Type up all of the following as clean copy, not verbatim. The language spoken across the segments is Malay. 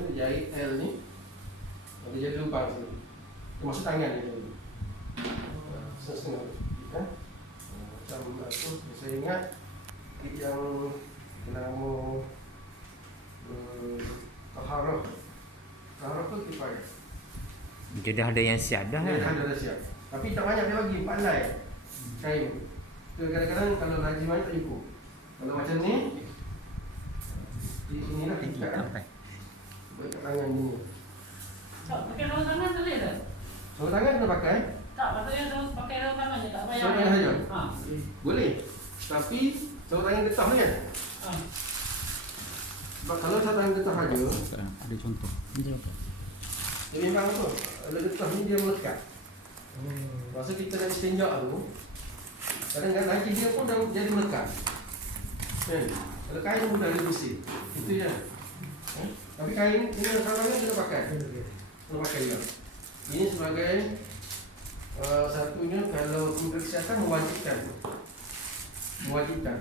jahit L ni ada jadi lubang sini. Termasuk tangan dia dulu. Setengah kan? Macam tu saya ingat yang nama taharah. Taharah tu kifayah. Jadi dah ada yang siap dah. Dia dah siap. Tapi tak banyak dia bagi 4 helai kain. Kadang-kadang kalau lagi banyak tak cukup. Kalau macam ni inilah tingkat kan. Buat kat tangan ni. Tak, pakai daun tangan boleh tak? Sarung tangan kena pakai. Tak, maksudnya pakai daun tangan je, tak payah. Sarung tangan saja? Ha. Boleh. Tapi sarung tangan getah ni kan. Ha. Sebab kalau sarung tangan getah saja, Ada contoh. dia memang apa? Kalau getah ni dia melekat. Masa kita nak istinja tu, kadang-kadang lagi dia pun dah jadi melekat. Kan? Kalau kain pun dah dia bersih. Itu je. Tapi kain ini sarung tangan kita pakai. Kita pakai juga. Ini sebagai satunya kalau Kementerian Kesihatan mewajibkan.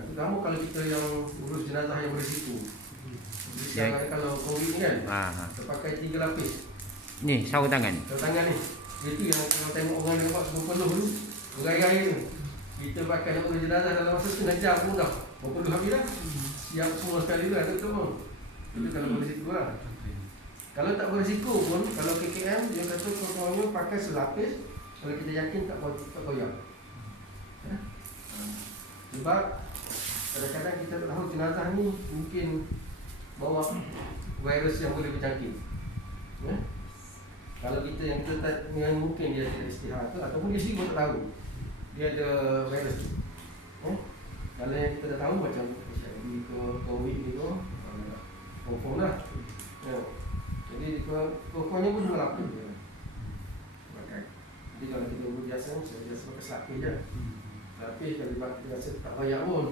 Terutama kalau kita yang urus jenazah yang berisiko. Misalnya kalau COVID ni kan, kita pakai 3 lapis. Ni sarung tangan. Sarung tangan ni. Itu yang kalau tengok orang dia buat berpeluh dulu, bergaya-gaya tu. Kita pakai nak urus jenazah dalam masa setengah jam pun dah. Berpeluh habis dah. Siap semua sekali tu ada tu pun. Itu kalau berisiko lah. Kalau tak berisiko pun, kalau KKM dia kata korang pakai selapis. Kalau kita yakin tak koyak. Sebab kadang-kadang kita tak tahu jenazah ni mungkin bawa virus yang boleh berjangkit. Kalau kita yang mungkin dia tidak istirahat tu, ataupun dia sendiri pun tak tahu dia ada virus tu. Kalau yang kita dah tahu macam HIV ke COVID ni tu, confirm lah. Jadi pokoknya pun dua lapis je. Jadi kalau kita biasa, saya biasa pakai selapis je. Selapis kalau dia rasa tak koyak pun.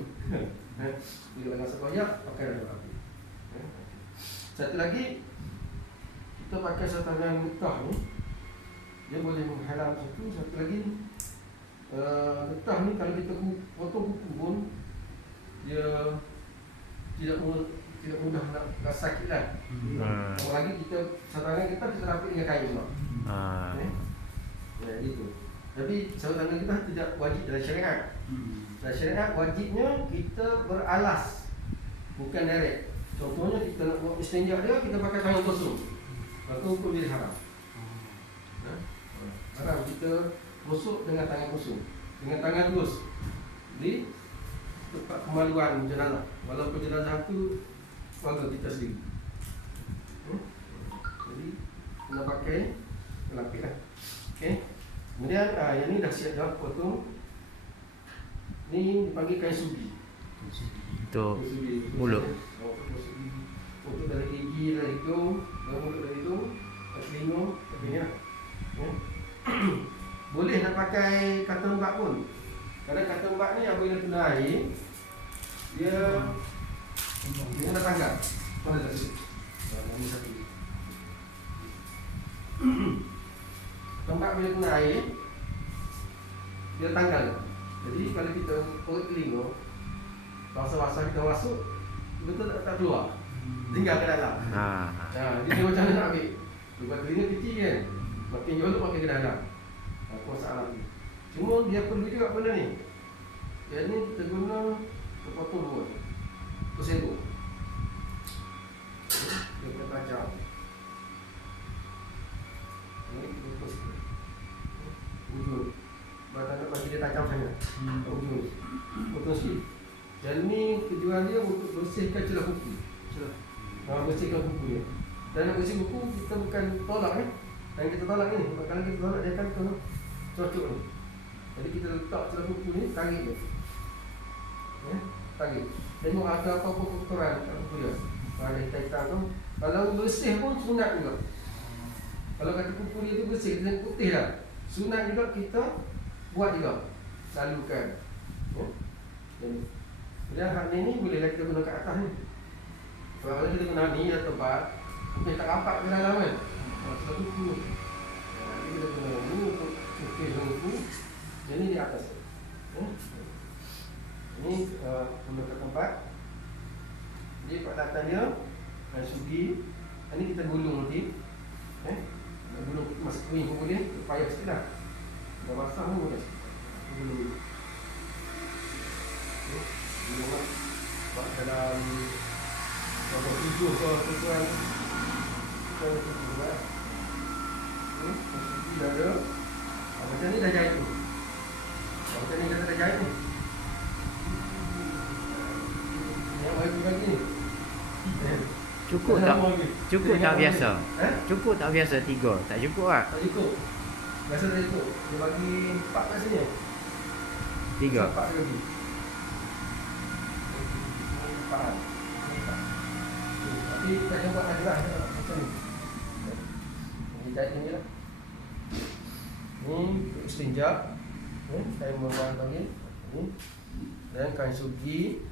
Bila rasa koyak, pakai dua lapis. Satu lagi, kita pakai sarung tangan getah ni, dia boleh menghalang satu lagi. Getah ni kalau kita potong kuku pun, dia tidak mudah nak sakit lah. Apalagi kita sarung tangan kita lapis dengan kain pula. Ya, gitu. Tapi sarung tangan kita tidak wajib dalam syariat. Dalam syariat wajibnya kita beralas, bukan direct. Contohnya kita nak buat istinja dia, kita pakai tangan kosong. Maka hukum dia haram. Haram kita gosok dengan tangan kosong, dengan tangan lurus di tempat kemaluan jenazah. Walaupun jenazah tu keluarga kita sendiri. Jadi kena pakai lapis lah. Okey. Kemudian yang ni dah siap jawab potong. Ni dipanggil kain sugi. Tu mulut. Potong dari gigi, dari hidung, dari mulut, dari hidung, dari telinga, dari ni lah. Boleh nak pakai kata mbak pun. Kerana kata mbak ni apabila kena air, dia kena tanggal. Mana tak sikit? Ini satu. Tempat bila kena air, dia tanggal. Jadi kalau kita perut telinga, basah-basah kita masuk, betul tak keluar. Tinggal ke dalam. Jadi macam mana nak ambil? Lepas telinga kecil kan, makin jauh makin ke dalam. Aku masalah ni. Cuma dia perlu juga benda ni. Yang ni kita guna terpotong dua. Tersebut. Dia kena tajam. Ini kita potong sikit. Ujung. Badan nak bagi dia tajam sangat. Ujung. Potong sikit. Dan ni tujuan dia untuk bersihkan celah kuku. Bersihkan kuku dia. Dan nak bersih kuku kita bukan tolak kan. Dan kita tolak ni. Kalau kita tolak dia akan cocok ni. Jadi kita letak celah kuku ni, tarik dia. Tarik. Tengok ada apa-apa kotoran kat kuku dia. Kalau ada hitam tu. Kalau bersih pun sunat juga. Kalau kata kuku dia tu bersih, dia putih dah. Sunat juga kita buat juga. Lalukan. Kemudian hak ni boleh kita guna kat atas ni. Kalau kita guna ni dah tempat, mungkin tak rapat ke dalam kan. Celah kuku. Jadi kita guna ni untuk putih kuku. Jadi di atas. Ini guna kat tempat. Jadi peralatan dia, sugi, Ini kita gulung nanti. Kita gulung masuk kering pun boleh. Payah sikit lah. Dah basah pun boleh. Gulung. Gulung lah. Buat dalam berapa 7 ke tuan. Kita tunggu lah. Ini dah ada. Macam ni dah jahit tu. Macam ni dah jahit ni. Yang bagi ni. Cukup tak? Cukup tak biasa? Cukup tak biasa 3? Tak cukup lah? Tak cukup. Biasa tak cukup. Dia bagi 4 kat sini. 3? 4 dia bagi. 4. Tapi tak cukup lagi lah. Macam ni. Ini jahit ni lah. Ni untuk istinja. Saya membuat lagi. Ni. Dan kain sugi.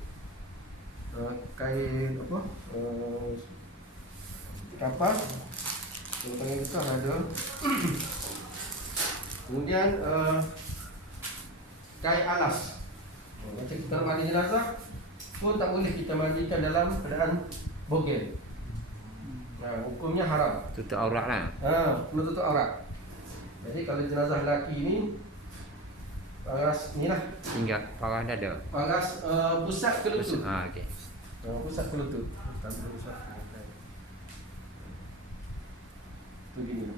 Kain apa? Kapas. Kain besar ada. Kemudian kain alas. Macam kita nak mandi jenazah pun tak boleh kita mandikan dalam keadaan bogel. Hukumnya haram. Tutup aurat lah. Perlu tutup aurat. Jadi kalau jenazah lelaki ni paras ni lah. Hingga parah dada. Paras pusat ke lutut. Okey. Pusat ke lutut. Tak boleh pusat. Tu gini.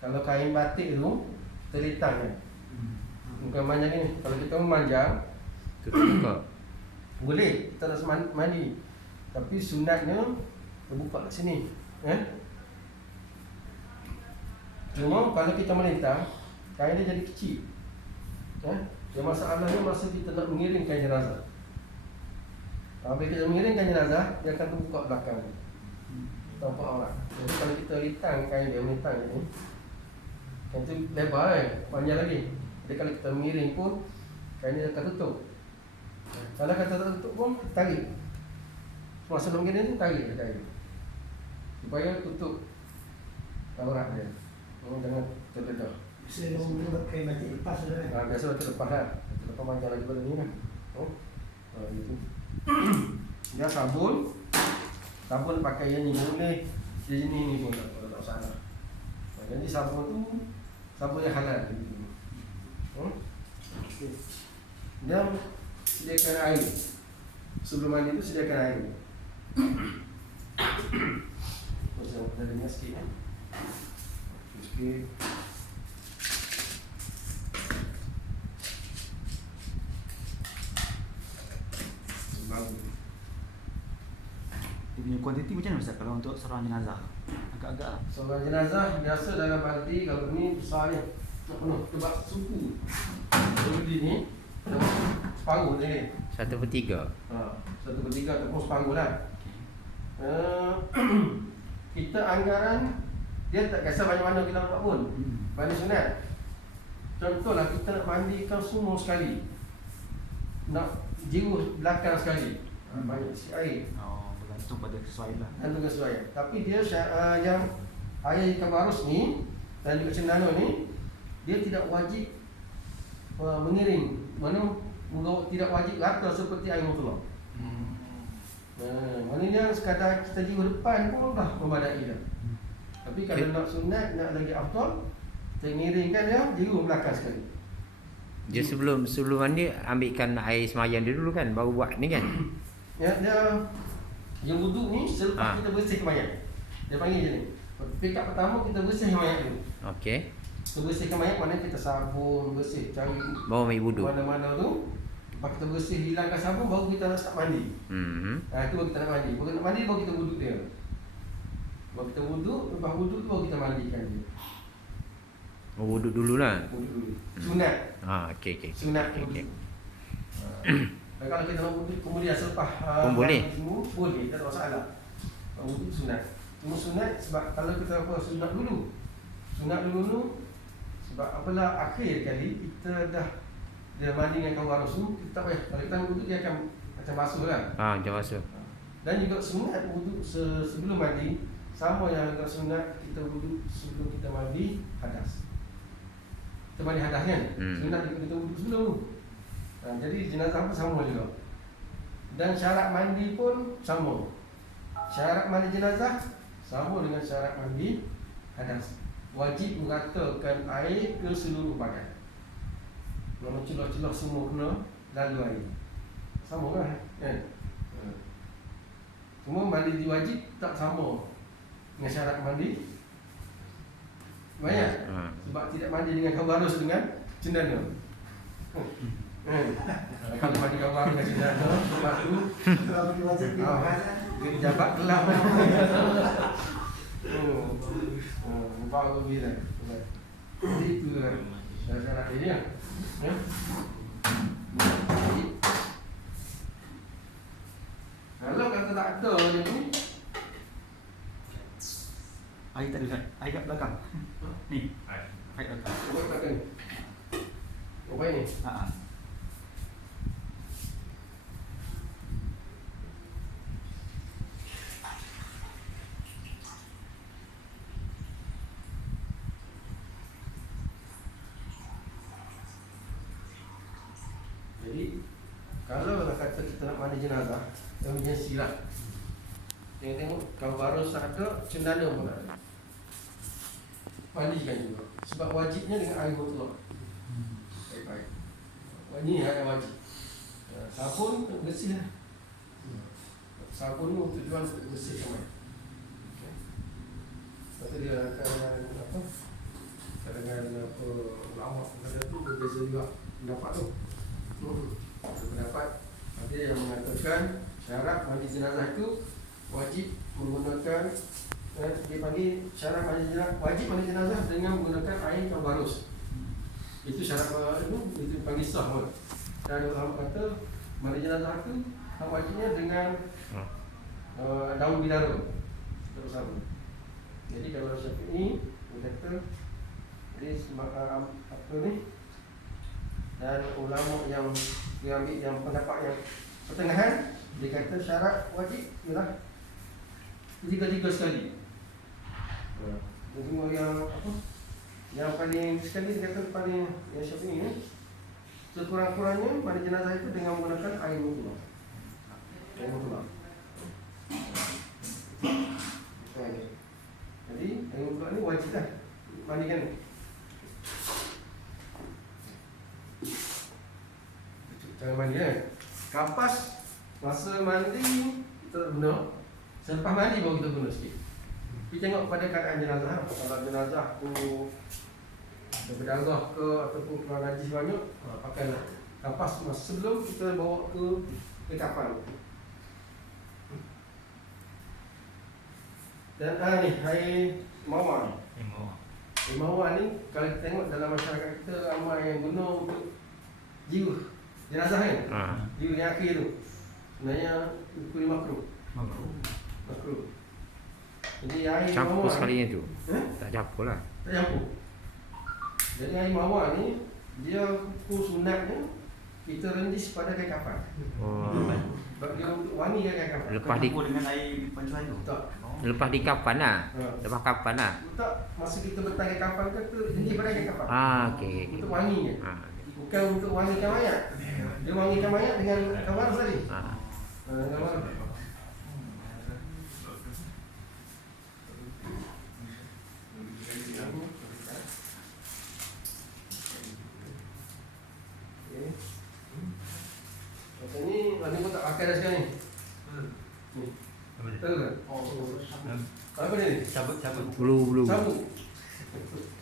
Kalau kain batik tu terlitang kan. Bukan panjang ni. Kalau kita memanjang Tutup muka. boleh kita nak mandi. Tapi sunatnya terbuka kat sini. Cuma kalau kita melintang, kain dia jadi kecil. Yang masalahnya masa kita nak mengiringkan jenazah. Bila kita mengiringkan jenazah, dia akan terbuka belakang. Tampak aurat. Jadi kalau kita litang kain dia melintang ni, kain tu lebar panjang lagi. Jadi kalau kita mengiring pun, kain dia akan tutup. Kalau kata tak tutup pun, tarik. Masa nak mengiring tu, tarik. Supaya tutup aurat dia. Jangan terdedah. Biasa orang buat kain batik lepas lah. Biasa batik lepas lah. Lepas panjang lagi pada ni kan. Gitu. Dia sabun. Sabun pakai yang ni boleh. Dia ni pun tak salah. Jadi sabun tu sabun yang halal. Dia sediakan air. Sebelum mandi tu sediakan air. Saya nak dengar sikit. Sikit. Dia punya kuantiti macam mana Ustaz kalau untuk seorang jenazah? Agak-agak lah. Seorang jenazah biasa dalam baldi, kalau ni besarnya tak penuh. Sebab suku baldi ni separuh je ni. 1/3. 1/3 ataupun separuh lah. Kita anggaran dia tak kisah banyak mana kita nak pun. Mandi sunat. Contohlah kita nak mandikan semua sekali. Nak jiwa belakang sekali. Banyak isi air. Bergantung pada sesuai lah. Dan juga sesuai. Tapi dia yang air ikan barus ni dan juga cendana ni, dia tidak wajib mengiring. Mana tidak wajib rata seperti air mutulak. Maknanya sekadar kita jiwa depan pun dah memadai dah. Tapi kalau nak sunat, nak lagi afdal, kita ngiringkan dia jiwa belakang sekali. Dia sebelum mandi ambilkan air semayang dia dulu kan, baru buat ni kan. Dia wuduk ni selepas kita bersih mayat. Dia panggil je ni. Pikat pertama kita bersih mayat dulu. Okey. Kita bersihkan mayat, mana kita sabun, bersih, cari Baru ambil wuduk. mana-mana tu. Lepas kita bersih, hilangkan sabun, baru kita nak start mandi. Itu baru kita nak mandi. Baru nak mandi, baru kita wuduk dia. Baru kita wuduk, lepas wuduk tu baru kita mandikan dia. Wuduk dulu lah. Wuduk dulu. Sunat. Okey. Sunat Okey. Dan kalau kita nak wuduk kemudian selepas Pun boleh? semua, boleh, tak ada masalah. Wuduk sunat. Cuma sunat sebab kalau kita sunat dulu. Sunat dulu sebab apalah akhir kali kita dah dia mandi dengan kawan rasul, kita tak payah. Kalau kita wuduk dia akan macam basuh kan. Macam basuh. Dan juga sunat wuduk sebelum mandi, sama yang agak sunat kita wuduk sebelum kita mandi hadas. Kita mandi hadas kan? Sunat kita wuduk sebelum tu. Jadi jenazah pun sama juga. Dan syarat mandi pun sama. syarat mandi jenazah sama dengan syarat mandi hadas. Wajib meratakan air ke seluruh badan. Kalau celah-celah semua kena lalu air. Sama kan? Cuma mandi wajib tak sama dengan syarat mandi banyak. Sebab tidak mandi dengan kawarus dengan cendana. Kalau mandi kawarus dengan cendana, sebab tu Kalau wajib di makanan. dia jabat gelap. Bawa ke bila. Jadi itu syarat dia. Kalau kata tak ada dia ni, Air tak ada. Air kat belakang. Ni. Air belakang. cuba tak kena. Apa ini? Ha. Jadi kalau nak kata kita nak mandi jenazah, emergency lah. Tengok kalau baru ada cendana pun ada. Mandikan juga. Sebab wajibnya dengan air mutlak. Baik-baik. Ini yang wajib. Sabun bersih lah. Sabun tu tujuan untuk bersihkan air. Lepas tu dia akan apa? Kadang-kadang apa lawak pada tu berbeza juga pendapat tu. Pendapat ada yang mengatakan syarat mandi jenazah itu wajib menggunakan dia panggil syarat mandi jenazah, wajib mandi jenazah dengan menggunakan air tabarus. Itu syarat itu panggil sah pun. Dan ulama kata mandi jenazah itu wajibnya dengan daun bidara bersama. Jadi kalau Syafi'i dia kata jadi apa ni, dan ulama yang dia ambil yang pendapat yang pertengahan, dia kata syarat wajib ialah tiga-tiga sekali. Jadi yang apa? Yang paling sekali dia kata paling yang Syafi'i ni sekurang-kurangnya mandi jenazah itu dengan menggunakan air mutlak. Air mutlak. Jadi air mutlak ni wajib lah mandikan. Jangan mandi kan. Kapas masa mandi kita guna. Selepas mandi baru kita guna sikit. Tapi tengok pada keadaan jenazah. Kalau jenazah tu berdarah ke ataupun keluar najis banyak, pakailah kapas masa sebelum kita bawa ke kafan. Dan ni air mawar ni. Air mawar ni kalau kita tengok dalam masyarakat kita ramai yang guna untuk jiwa jenazah kan? Jiwa yang akhir tu sebenarnya hukum makruh. Makruh. Jadi air Campur mawar sekalinya tu. Tak campur lah. tak campur. Jadi air mawar ni dia hukum sunatnya kita rendis pada kain kafan. Sebab dia untuk wangi kain kafan. Lepas di Campur dengan air pancuran tu. Tak. lepas di kapan lah. Lepas kapan lah. Tak, masa kita letak kain kafan ke tu rendis pada kain kafan. Okey. Untuk wanginya. Bukan untuk wangikan mayat. Dia wangikan mayat dengan kawan tadi. Kawan. Macam ni, mana pun tak pakai dah sekarang ni. Ni. Betul ke? Apa ni? Cabut. Bulu. Sabuk.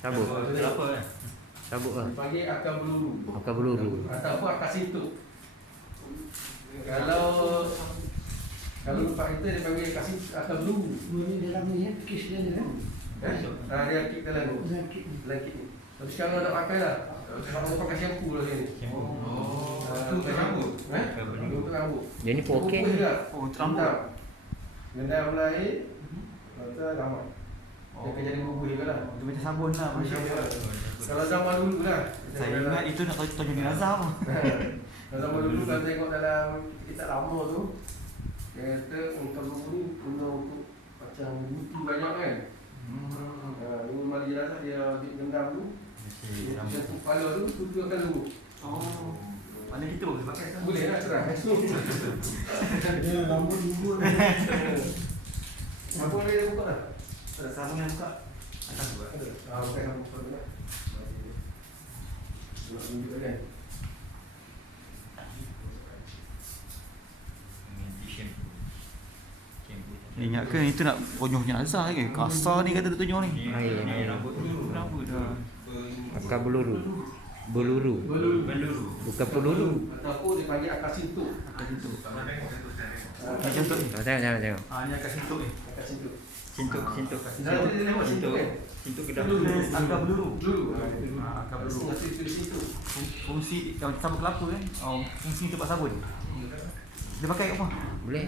Sabuk. Apa kan? Sabuk lah. Panggil akar peluru. Akar peluru. Atau apa akar sintuk. Kalau tempat kita dia panggil akar peluru. Bunyi dalam ni ya, kis dia ni kan. Dia kit dalam tu. Dalam kit ni. Dalam kit ni. Tapi sekarang nak pakai lah. Kalau pakai shampoo lah dia ni. Untuk rambut. Untuk rambut. Dia ni poket. Untuk rambut. Rendam air. Lepas ramai. Dia akan jadi bubuh juga lah. Itu macam sabun lah. Masya Allah. Kalau zaman dulu lah. Saya ingat itu nak tanya jenazah apa. Kalau zaman dulu kalau tengok dalam kitab lama tu, dia kata untuk bubuh ni guna untuk macam butuh banyak kan. Ini mali jenazah dia ambil gendam tu. Dia sentuh kepala tu, tutupkan dulu. Mana kita boleh pakai kan? Boleh lah cerah. Dia rambut bubur. Sabun dia buka dah. Ada sabun yang buka. Atas buka. Ada. Bukan sabun buka dulu. Nak tunjuk kan. Ni ingatkan itu nak tonyoh jenazah ke? Kasar ni kata tunyoh ni. Air. Rambut dah. Akar beluru. Beluru. Bukan peluru. Ataupun dia panggil akar sintuk. Atas itu. Akar Contoh ni. Tengok. Ni akan sintuk ni. Akar sintuk. Sintuk. Dah dia lewat sintuk kan? Sintuk kedah. Akar beluru. Dulu. Akar beluru. Masih tulis sintuk. Fungsi yang sama kelapa kan? Oh, fungsi tempat sabun. Dia pakai apa? Boleh.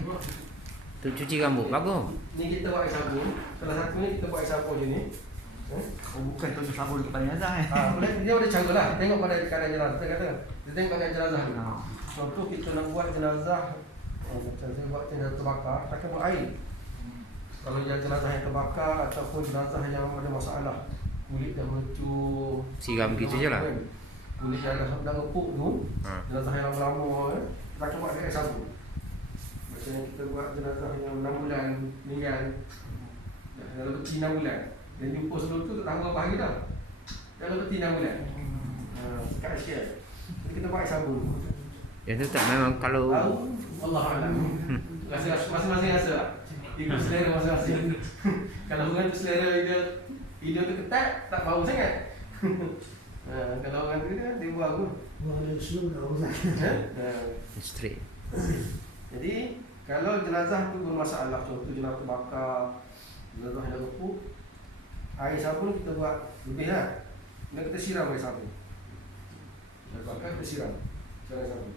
Tu cuci rambut. Bagus. Ni kita buat air sabun. Salah satu ni kita buat air sabun je ni. Oh, bukan tonyoh sabun dekat pada jenazah Boleh dia ada cara lah. Tengok pada keadaan jenazah. Kita kata dia tengok keadaan jenazah ni. Ha. Contoh kita nak buat jenazah macam saya buat jenazah terbakar, takkan buat air. Kalau jenazah yang terbakar ataupun jenazah yang ada masalah kulit dah melecur, Siram gitu je lah. kulit yang dah repuk tu, jenazah yang lama-lama takkan buat air sabun. Macam kita buat jenazah yang 6 bulan meninggal, dah lebih 6 bulan. Dan jumpa sebelum tu tak tahu berapa hari dah. Dah lebih 6 bulan. Sekat sikit. Jadi kita buat air sabun. Yang tu tak memang kalau Tahu? Allah Alam. Rasa masing-masing rasa lah. Ikut selera masing-masing. Kalau orang tu selera hidung tu ketat, tak bau sangat. Kalau orang tu dia buang pun. Buang dari seluruh dah usah. straight. Jadi kalau jenazah tu bermasalah, contoh jenazah terbakar, jenazah yang repuk, air sabun kita buat lebih lah. Dan kita siram air sabun. Terbakar kita siram air sabun.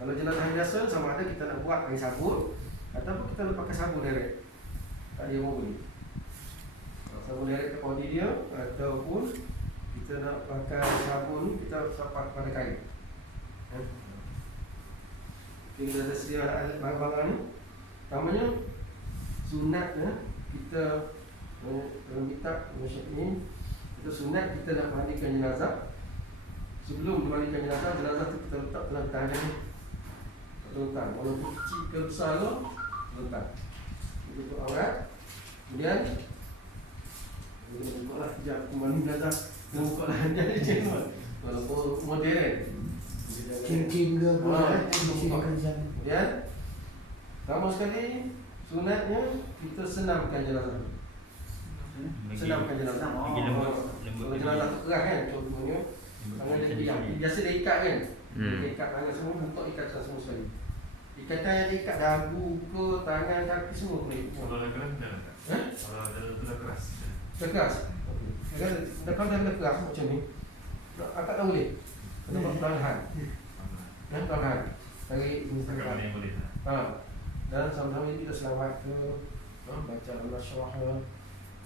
Kalau jenazah yang biasa sama ada kita nak buat air sabun ataupun kita nak pakai sabun direct. Tak dia pun boleh. Sabun direct ke body dia ataupun kita nak pakai sabun kita sapak pada kain. Kita ada sedia barang-barang ni. Pertamanya sunatnya kita dalam kitab Masyarakat ni kita sunat kita nak mandikan jenazah. Sebelum dimandikan jenazah, jenazah tu kita letak dalam tangan ni. Letak, walaupun kecil ke besar tu, letak. Kita tutup aurat. Kemudian buka lah sekejap kembali jenazah. Dia buka lah jadi jenazah. Walaupun modern. Cincin ke apa? Cincin kerja. Kemudian pertama sekali sunatnya kita senamkan jenazah. Senamkan jenazah. Kalau jenazah tu keras kan, contohnya tangan dia diam. Biasa dia ikat kan. Dia ikat tangan semua, buka ikatan semua sekali. Ikatan yang diikat dagu ke tangan kaki semua boleh. Kalau dah keras dah tak? Kalau dah keras. Dah keras. Kalau dah keras macam ni, akak tak boleh. Kena buat perlahan. Perlahan. Tarik ini Agak mana yang boleh tak? Dan sama-sama ini kita selawat ke, baca al-nasyrah ke.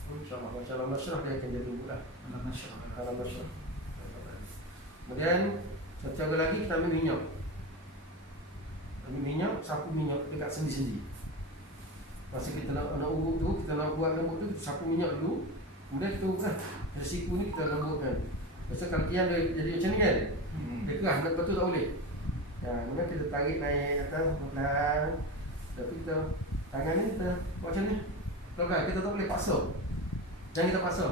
InsyaAllah baca al-nasyrah dia akan jadi lembut lah. Al-nasyrah. Kemudian satu cara lagi kita ambil minyak. Ambil minyak, sapu minyak dekat sendi-sendi. Masa kita nak urut tu, kita nak buat rambut tu, kita sapu minyak dulu. Kemudian kita urutkan. Dari siku ni kita rambutkan. Biasa kalau kian dia jadi macam ni kan. Dia keras, lepas tu tak boleh. Kemudian kita tarik naik atas pelan. Tapi kita tangan ni kita buat macam ni. Pelan, kita tak boleh paksa. Jangan kita paksa.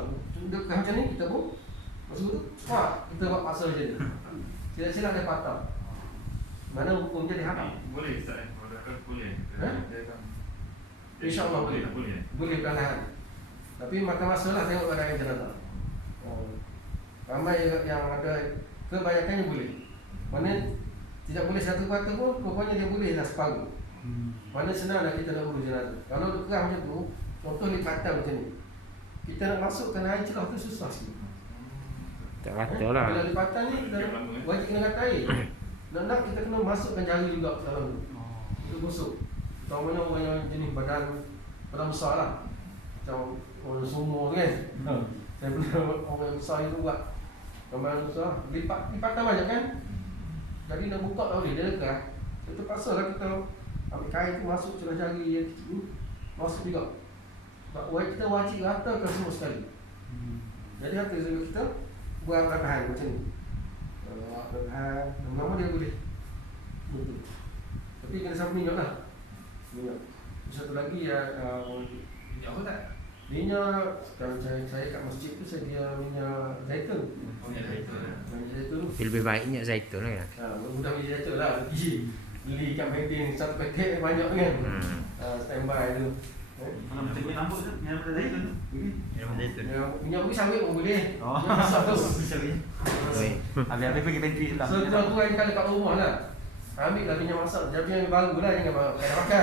Dia keras macam ni, kita pun masa tu, kita buat paksa macam ni. Silap-silap dia patah. Mana hukum jadi haram? Boleh Ustaz kalau dah keras boleh. InsyaAllah boleh. Boleh. Boleh perlahan. Tapi makan masa lah tengok keadaan jenazah. Ramai yang ada, kebanyakannya boleh. Mana tidak boleh 1/4 pun, rupanya dia boleh lah separuh. Mana senang lah kita nak urus jenazah. Kalau dia keras macam tu, contoh lipatan macam ni, kita nak masukkan air celah tu susah sikit. Tak rata lah. Kalau lipatan ni, kita wajib kena kata air. Nak kita kena masukkan jari juga ke dalam tu. Kita gosok. Terutamanya orang yang jenis badan besar lah. Macam orang sumo kan. Saya pernah orang besar itu buat gambaran besar. Lipatan banyak kan. Jadi nak buka tak boleh, dia dekat. Kita terpaksa lah kita ambil kain tu masuk celah jari yang kecil tu. Masuk juga. Sebab kita wajib ratakan semua sekali. Jadi rata kita buat perlahan macam ni. Perlahan, lama-lama dia boleh. Betul. Tapi kena sapu minyak lah. Minyak. Satu lagi Minyak apa tak? Minyak, kalau saya kat masjid tu saya dia minyak zaitun. Oh, minyak zaitun. Minyak zaitun. Tapi lebih baik minyak zaitun lah kan. Mudah minyak zaitun lah. Pergi beli kat Medin satu paket banyak kan. Standby tu. Kalau macam kuih rambut tu, minyak pada zaitun tu. Minyak zaitun. Minyak kuih sawit pun boleh. Oh. Minyak besar tu. Baik. Habis-habis pergi pantry tu lah. So tuan-tuan kalau kat rumah lah, ambil lah minyak masak. Jadi yang baru lah, jangan pakai.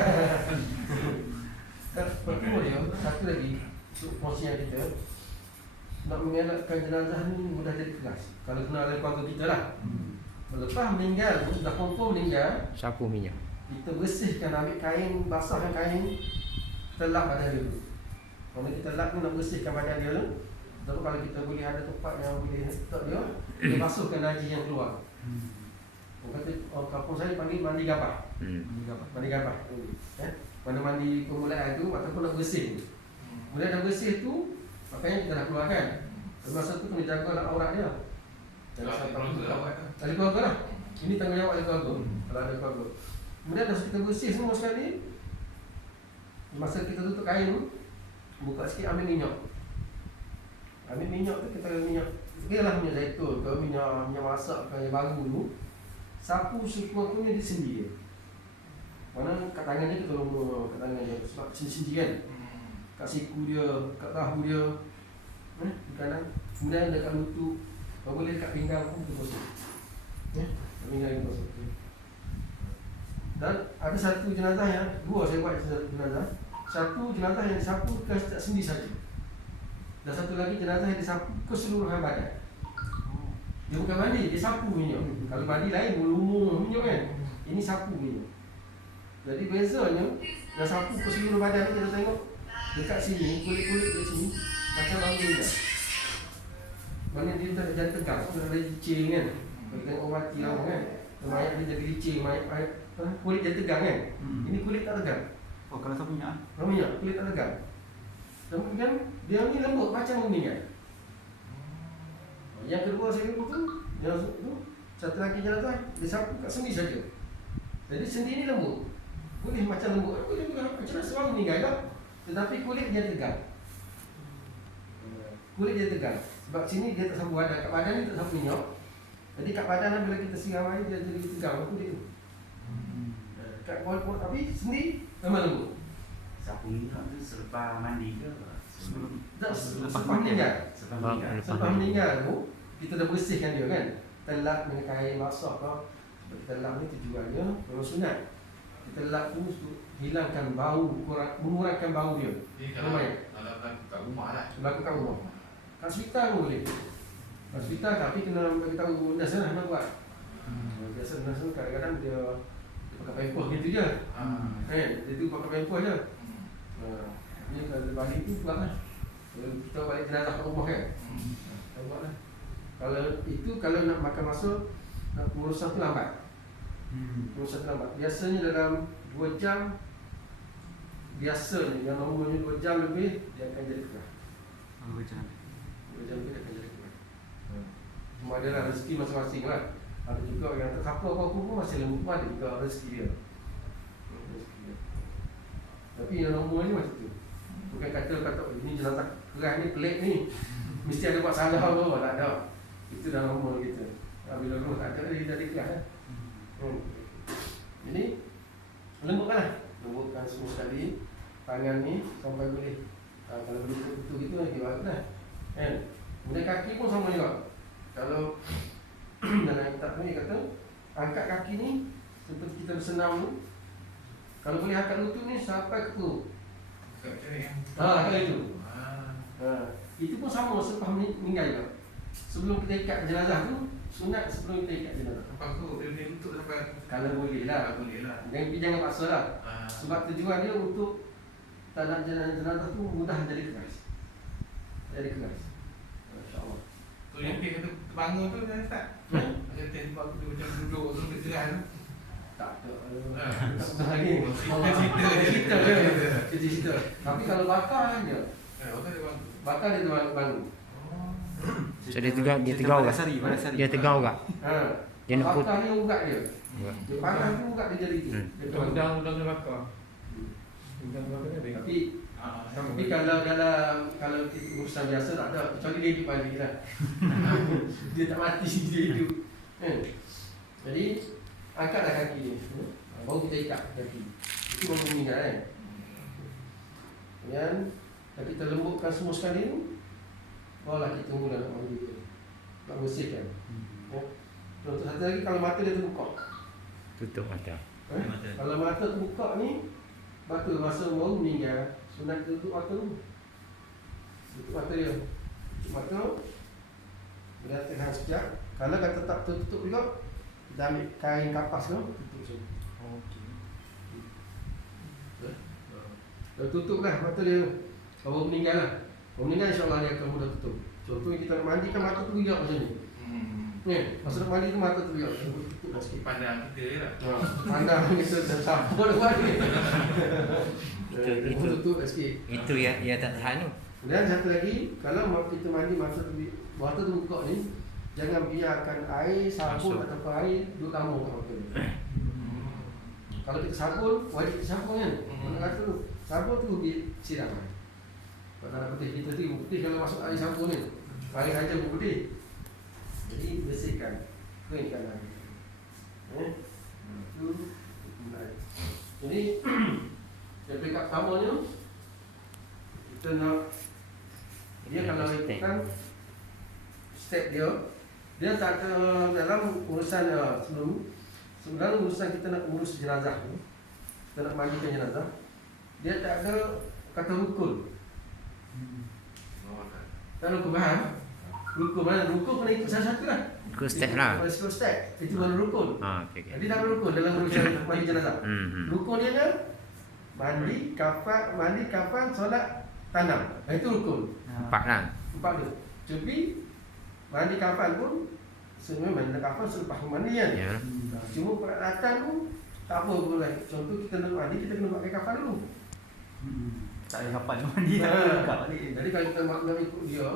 Pertama dia, satu lagi untuk porsi yang kita nak mengelakkan jenazah ni mudah jadi keras. Kalau kenal oleh keluarga kita lah. Lepas meninggal, dah confirm meninggal, Sapu minyak. kita bersihkan, ambil kain, basahkan kain, kita lap badan dia dulu. Kalau kita lap ni nak bersihkan badan dia tu, terus kalau kita boleh ada tempat yang boleh letak dia, kita basuhkan najis yang keluar. Orang kata, kampung saya panggil mandi gabah. Mandi gabah. Mana mandi permulaan tu ataupun nak bersih. Kemudian dah bersih tu, makanya kita nak keluarkan. Masa tu kena jagalah aurat dia. Jangan sampai ahli keluarga lah. Ini tanggungjawab ahli keluarga. Kalau ada keluarga. Kemudian dah kita bersih semua sekali, masa kita tutup kain tu, buka sikit, ambil minyak. Ambil minyak tu, kita ambil minyak. Biarlah minyak zaitun, kalau minyak masak yang baru tu, sapu sekurang-kurangnya di sendi dia. Mana kat tangan dia kita lomba, kat tangan dia sebab sendi-sendi kan. Kat siku dia, kat tahu dia, di kanan. Kemudian dekat lutut, kalau boleh dekat pinggang pun kita gosok. Pinggang kita gosok. Dan ada satu jenazah yang, dua saya buat jenazah. Satu jenazah yang disapu ke setiap sendi saja. Dan satu lagi jenazah yang disapu keseluruhan badan. Dia bukan mandi, dia sapu minyak. Kalau mandi lain, lumur minyak kan. Ini sapu minyak. Jadi bezanya, dah sapu ke seluruh badan ni, kita tengok dekat sini, kulit-kulit di sini macam bangga minyak. Mana dia dah jadi tegang, dah ada licin kan. Kalau tengok orang mati lama kan, mayat dia jadi licin, kulit dia tegang kan. Ini kulit tak tegang. Oh, kalau sapu minyak? Kalau minyak, kulit tak tegang. Kemudian dia ni lembut macam meninggal. Yang kedua saya tu, yang tu satu lagi jenazah dia sapu kat sendi saja. Jadi sendi ni lembut. Boleh macam lembut, boleh juga macam mana seorang meninggal tak? Tetapi kulit dia tegang. Kulit dia tegang. Sebab sini dia tak sapu badan, kat badan ni tak sapu minyak. Jadi kat badan bila kita siram air dia jadi tegang kulit tu. Kat bawah tapi sendi memang lembut. Sapu minyak tu selepas mandi ke? Selepas meninggal. Selepas meninggal tu kita dah bersihkan dia kan. Kita lap dengan kain basah tau. Kita lap ni tujuannya memang sunat. Kita lap tu untuk hilangkan bau, mengurangkan bau dia. Kalau berlaku kat rumah lah. Berlaku kat rumah. Kat hospital pun boleh. Kat hospital tapi kena bagi tahu nurse lah nak buat. Biasa nurse tu kadang-kadang dia pakai pampers gitu je. Kan? Dia tu pakai pampers je. Ni kalau balik tu buat lah. Kalau kita balik jenazah kat rumah kan. Kita buat lah. Kalau itu kalau nak makan masa pengurusan tu lambat. Pengurusan tu lambat. Biasanya dalam 2 jam, biasanya yang normalnya 2 jam lebih dia akan jadi kerah. 2 jam. 2 jam lebih dia akan jadi kerah. Cuma adalah rezeki masing-masing lah. Ada juga yang tak siapa apa-apa pun masih lembut pun ada juga rezeki dia. Tapi yang normalnya macam tu. Bukan kata ini jenazah kerah ni pelik ni, mesti ada buat salah ke, tak ada. Itu dah normal kita. Bila roh tak ada dia jadi kerah kan. Jadi lembutkanlah, lembutkan semua sekali tangan ni sampai boleh. Kalau boleh betul gitu lagi baguslah. Kan? Kemudian kaki pun sama juga. Kalau dalam kitab ni kata angkat kaki ni seperti kita bersenam tu. Kalau boleh angkat lutut ni sampai ke perut. Kalau itu. Itu pun sama selepas meninggal juga. Sebelum kita ikat jenazah tu, sunat sebelum kita ikat jenazah. Sampai tu dia lutut sampai. Kalau boleh lah. Jangan paksa lah. Sebab tujuan dia untuk tak nak jenazah tu mudah jadi keras. Jadi keras. InsyaAllah. Tu yang dia kata terbangun tu dah tak? Macam tempat tu macam duduk tu dia gerak tu. Tak ada. Tak sudah lagi. Cerita. Tapi kalau bakar je. Bakar dia bangun. So dia tegang juga. Dia tegang juga. Dia nak put. Bakar dia ugat dia. Dia panas tu ugat dia jadi tu. Undang-undang dia bakar. Tapi Tapi kalau urusan biasa tak ada, kecuali dia hidup balik lah. Dia tak mati, dia hidup. Jadi angkatlah kaki dia. Baru kita ikat kaki. Itu baru meninggal kan. Kemudian kita lembutkan semua sekali ni, barulah kita mula nak mandi dia. Nak bersihkan. Contoh satu lagi, kalau mata dia terbuka. Tutup mata. Kalau mata terbuka ni, maka masa baru meninggal, sunat kita tutup mata tu. Tutup mata dia. Tutup mata. Dia tahan sekejap. Kalau kata tak tertutup juga, kita ambil kain kapas tu, tutup sini. Dah tutup lah mata dia. Kalau meninggal lah. Kalau meninggal insyaAllah dia akan mudah tutup. Contohnya kita nak mandi kan mata tu riak macam ni. Masa nak mandi tu mata tu riak. Tutup dah sikit. Pandang kita je lah. Pandang kita dah sabar dah mandi. Itu. Tutup dah sikit. Itu yang tak tahan tu. Dan satu lagi, kalau kita mandi mata tu buka ni, jangan biarkan air, sabun Masuk. ataupun air duduk lama kat mata ni. Kalau kita sabun, wajib kita sabun kan. Mana kata tu, sabun tu disiram. Kalau tak nak putih, kita tu putih kalau masuk air sabun ni. Air aja pun putih. Jadi bersihkan, keringkan air. Itu benar. Jadi yang peringkat pertama ni, kita nak dia kalau ikutkan step dia tak ada dalam urusan sebenarnya urusan kita nak urus jenazah ni, kita nak mandikan jenazah, dia tak ada kata rukun. Tak rukun faham? Rukun mana? Rukun kena ikut salah satu lah. Ikut step lah. Ikut step. Itu baru rukun. Okay. Jadi tak ada rukun dalam urusan mandi jenazah. Rukun dia kan mandi, kafan, solat, tanam. Itu rukun. 4 lah. 4 tu. Tapi mandi kafan pun sebenarnya mandi kafan selepas mandi kan. Ya. Cuma peralatan tu tak apa pun lah. Contoh kita nak mandi, kita kena pakai kafan dulu. Tak ada kapan mandi tak boleh buka balik. Jadi kalau kita nak ikut dia,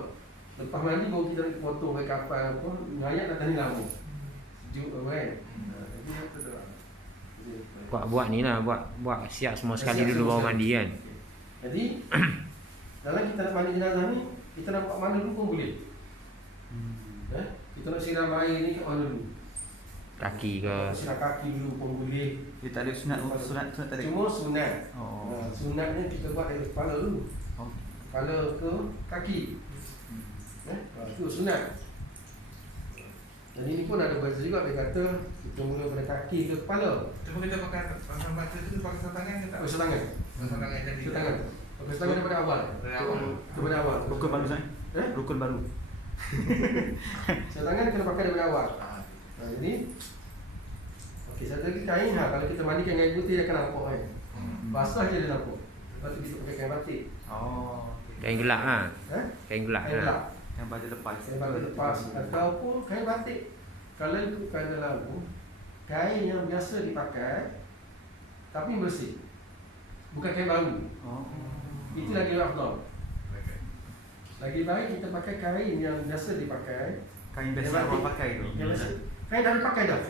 lepas mandi baru kita nak potong pakai kafan pun ngayat datang ni lama. Sejuk tu kan. Jadi apa tu lah. Buat ni lah, buat siap semua sekali dulu baru mandi kan. Jadi dalam kita nak mandi jenazah ni, kita nak buat mana dulu pun boleh. Kita nak siram air ni kat mana dulu? Kaki ke. Siram kaki dulu pun boleh. Dia tak ada sunat tak ada. Cuma sunat. Oh. Sunatnya kita buat dari kepala dulu. Kepala ke kaki. Itu sunat. Dan ini pun ada bahasa juga, dia kata kita mula pada kaki ke kepala. Cuma kita pakai pasang batu tu pakai sarung tangan ke tak? Pasang tangan. Pasang tangan jadi. Pasang tangan. Pasang tangan daripada awal. Daripada awal. Rukun baru Ustaz. Rukun baru. Pasang tangan kena pakai daripada awal. Jadi okey, satu lagi kain kalau kita mandikan air putih dia akan nampak kan. Basah je dia nampak. Lepas tu kita pakai kain batik. Oh. Kain gelap lah. Kain gelap Kain lah. gelap. Yang baca lepas. Kain batik lepas ataupun kain batik. Kalau ikutkan dalam kain yang biasa dipakai tapi bersih. Bukan kain baru. Oh. Itu lagi afdal. Lagi baik kita pakai kain yang biasa dipakai. Kain biasa orang pakai tu. Yang biasa. Kain dah dipakai dah.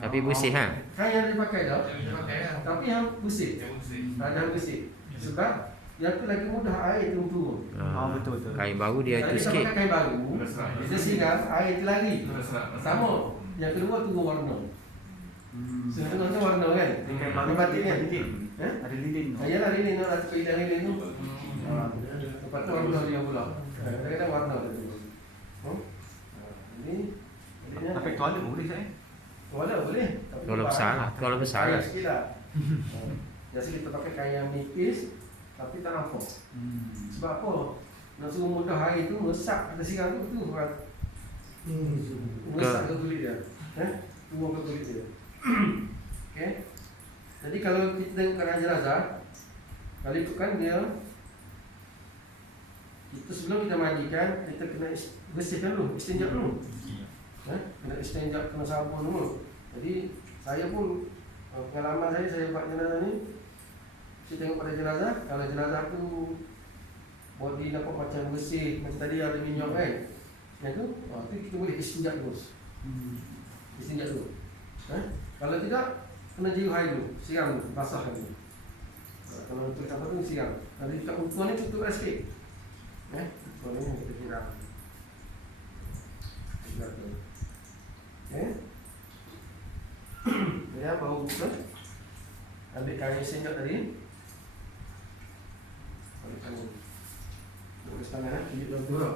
Tapi bersih ha. Kain yang dipakai dah. Pakai lah. Tapi yang bersih. Yang bersih. Yang bersih. Sebab yang tu lagi mudah air turun. Betul. Kain baru dia Kalau tu kita sikit. pakai kain baru, kita siram air tu lagi. Sama. Yang kedua turun warna. Setengahnya warna kan. Kain baru batik kan. Ada lilin. Ayalah lilin tu, atau hilang lilin tu. Lepas tu warna dia pula. Kadang-kadang warna tu. Ini Tapi toilet boleh saya. Toilet boleh. Toilet besar lah. Toilet besar lah. Sikit lah. Biasa kita pakai kain yang nipis tapi tak nampak. Sebab apa? Nak suruh mudah air tu mesak ada siram tu mesak ke kulit dia. Tumbuh ke kulit dia. Okey. Jadi kalau kita tengok keadaan jenazah, kalau ikutkan dia, kita sebelum kita mandikan, kita kena bersihkan dulu, istinja dulu. Kena istinja, kena sabun dulu. Jadi saya pun pengalaman saya buat jenazah ni, saya tengok pada jenazah, kalau jenazah tu body nampak macam bersih, macam tadi ada minyak kan, yang tu kita boleh istinja terus. Istinja dulu. Kalau tidak, kena jiu air dulu, siram dulu, basahkan dulu. Kalau untuk apa tu siram. Kalau kita ukur ni tutup sikit. Ukur ni kita siram. Ya, baru buka. Ambil kain senyap tadi. Ambil kain. Buka setengah, tunjuk dalam tu lah.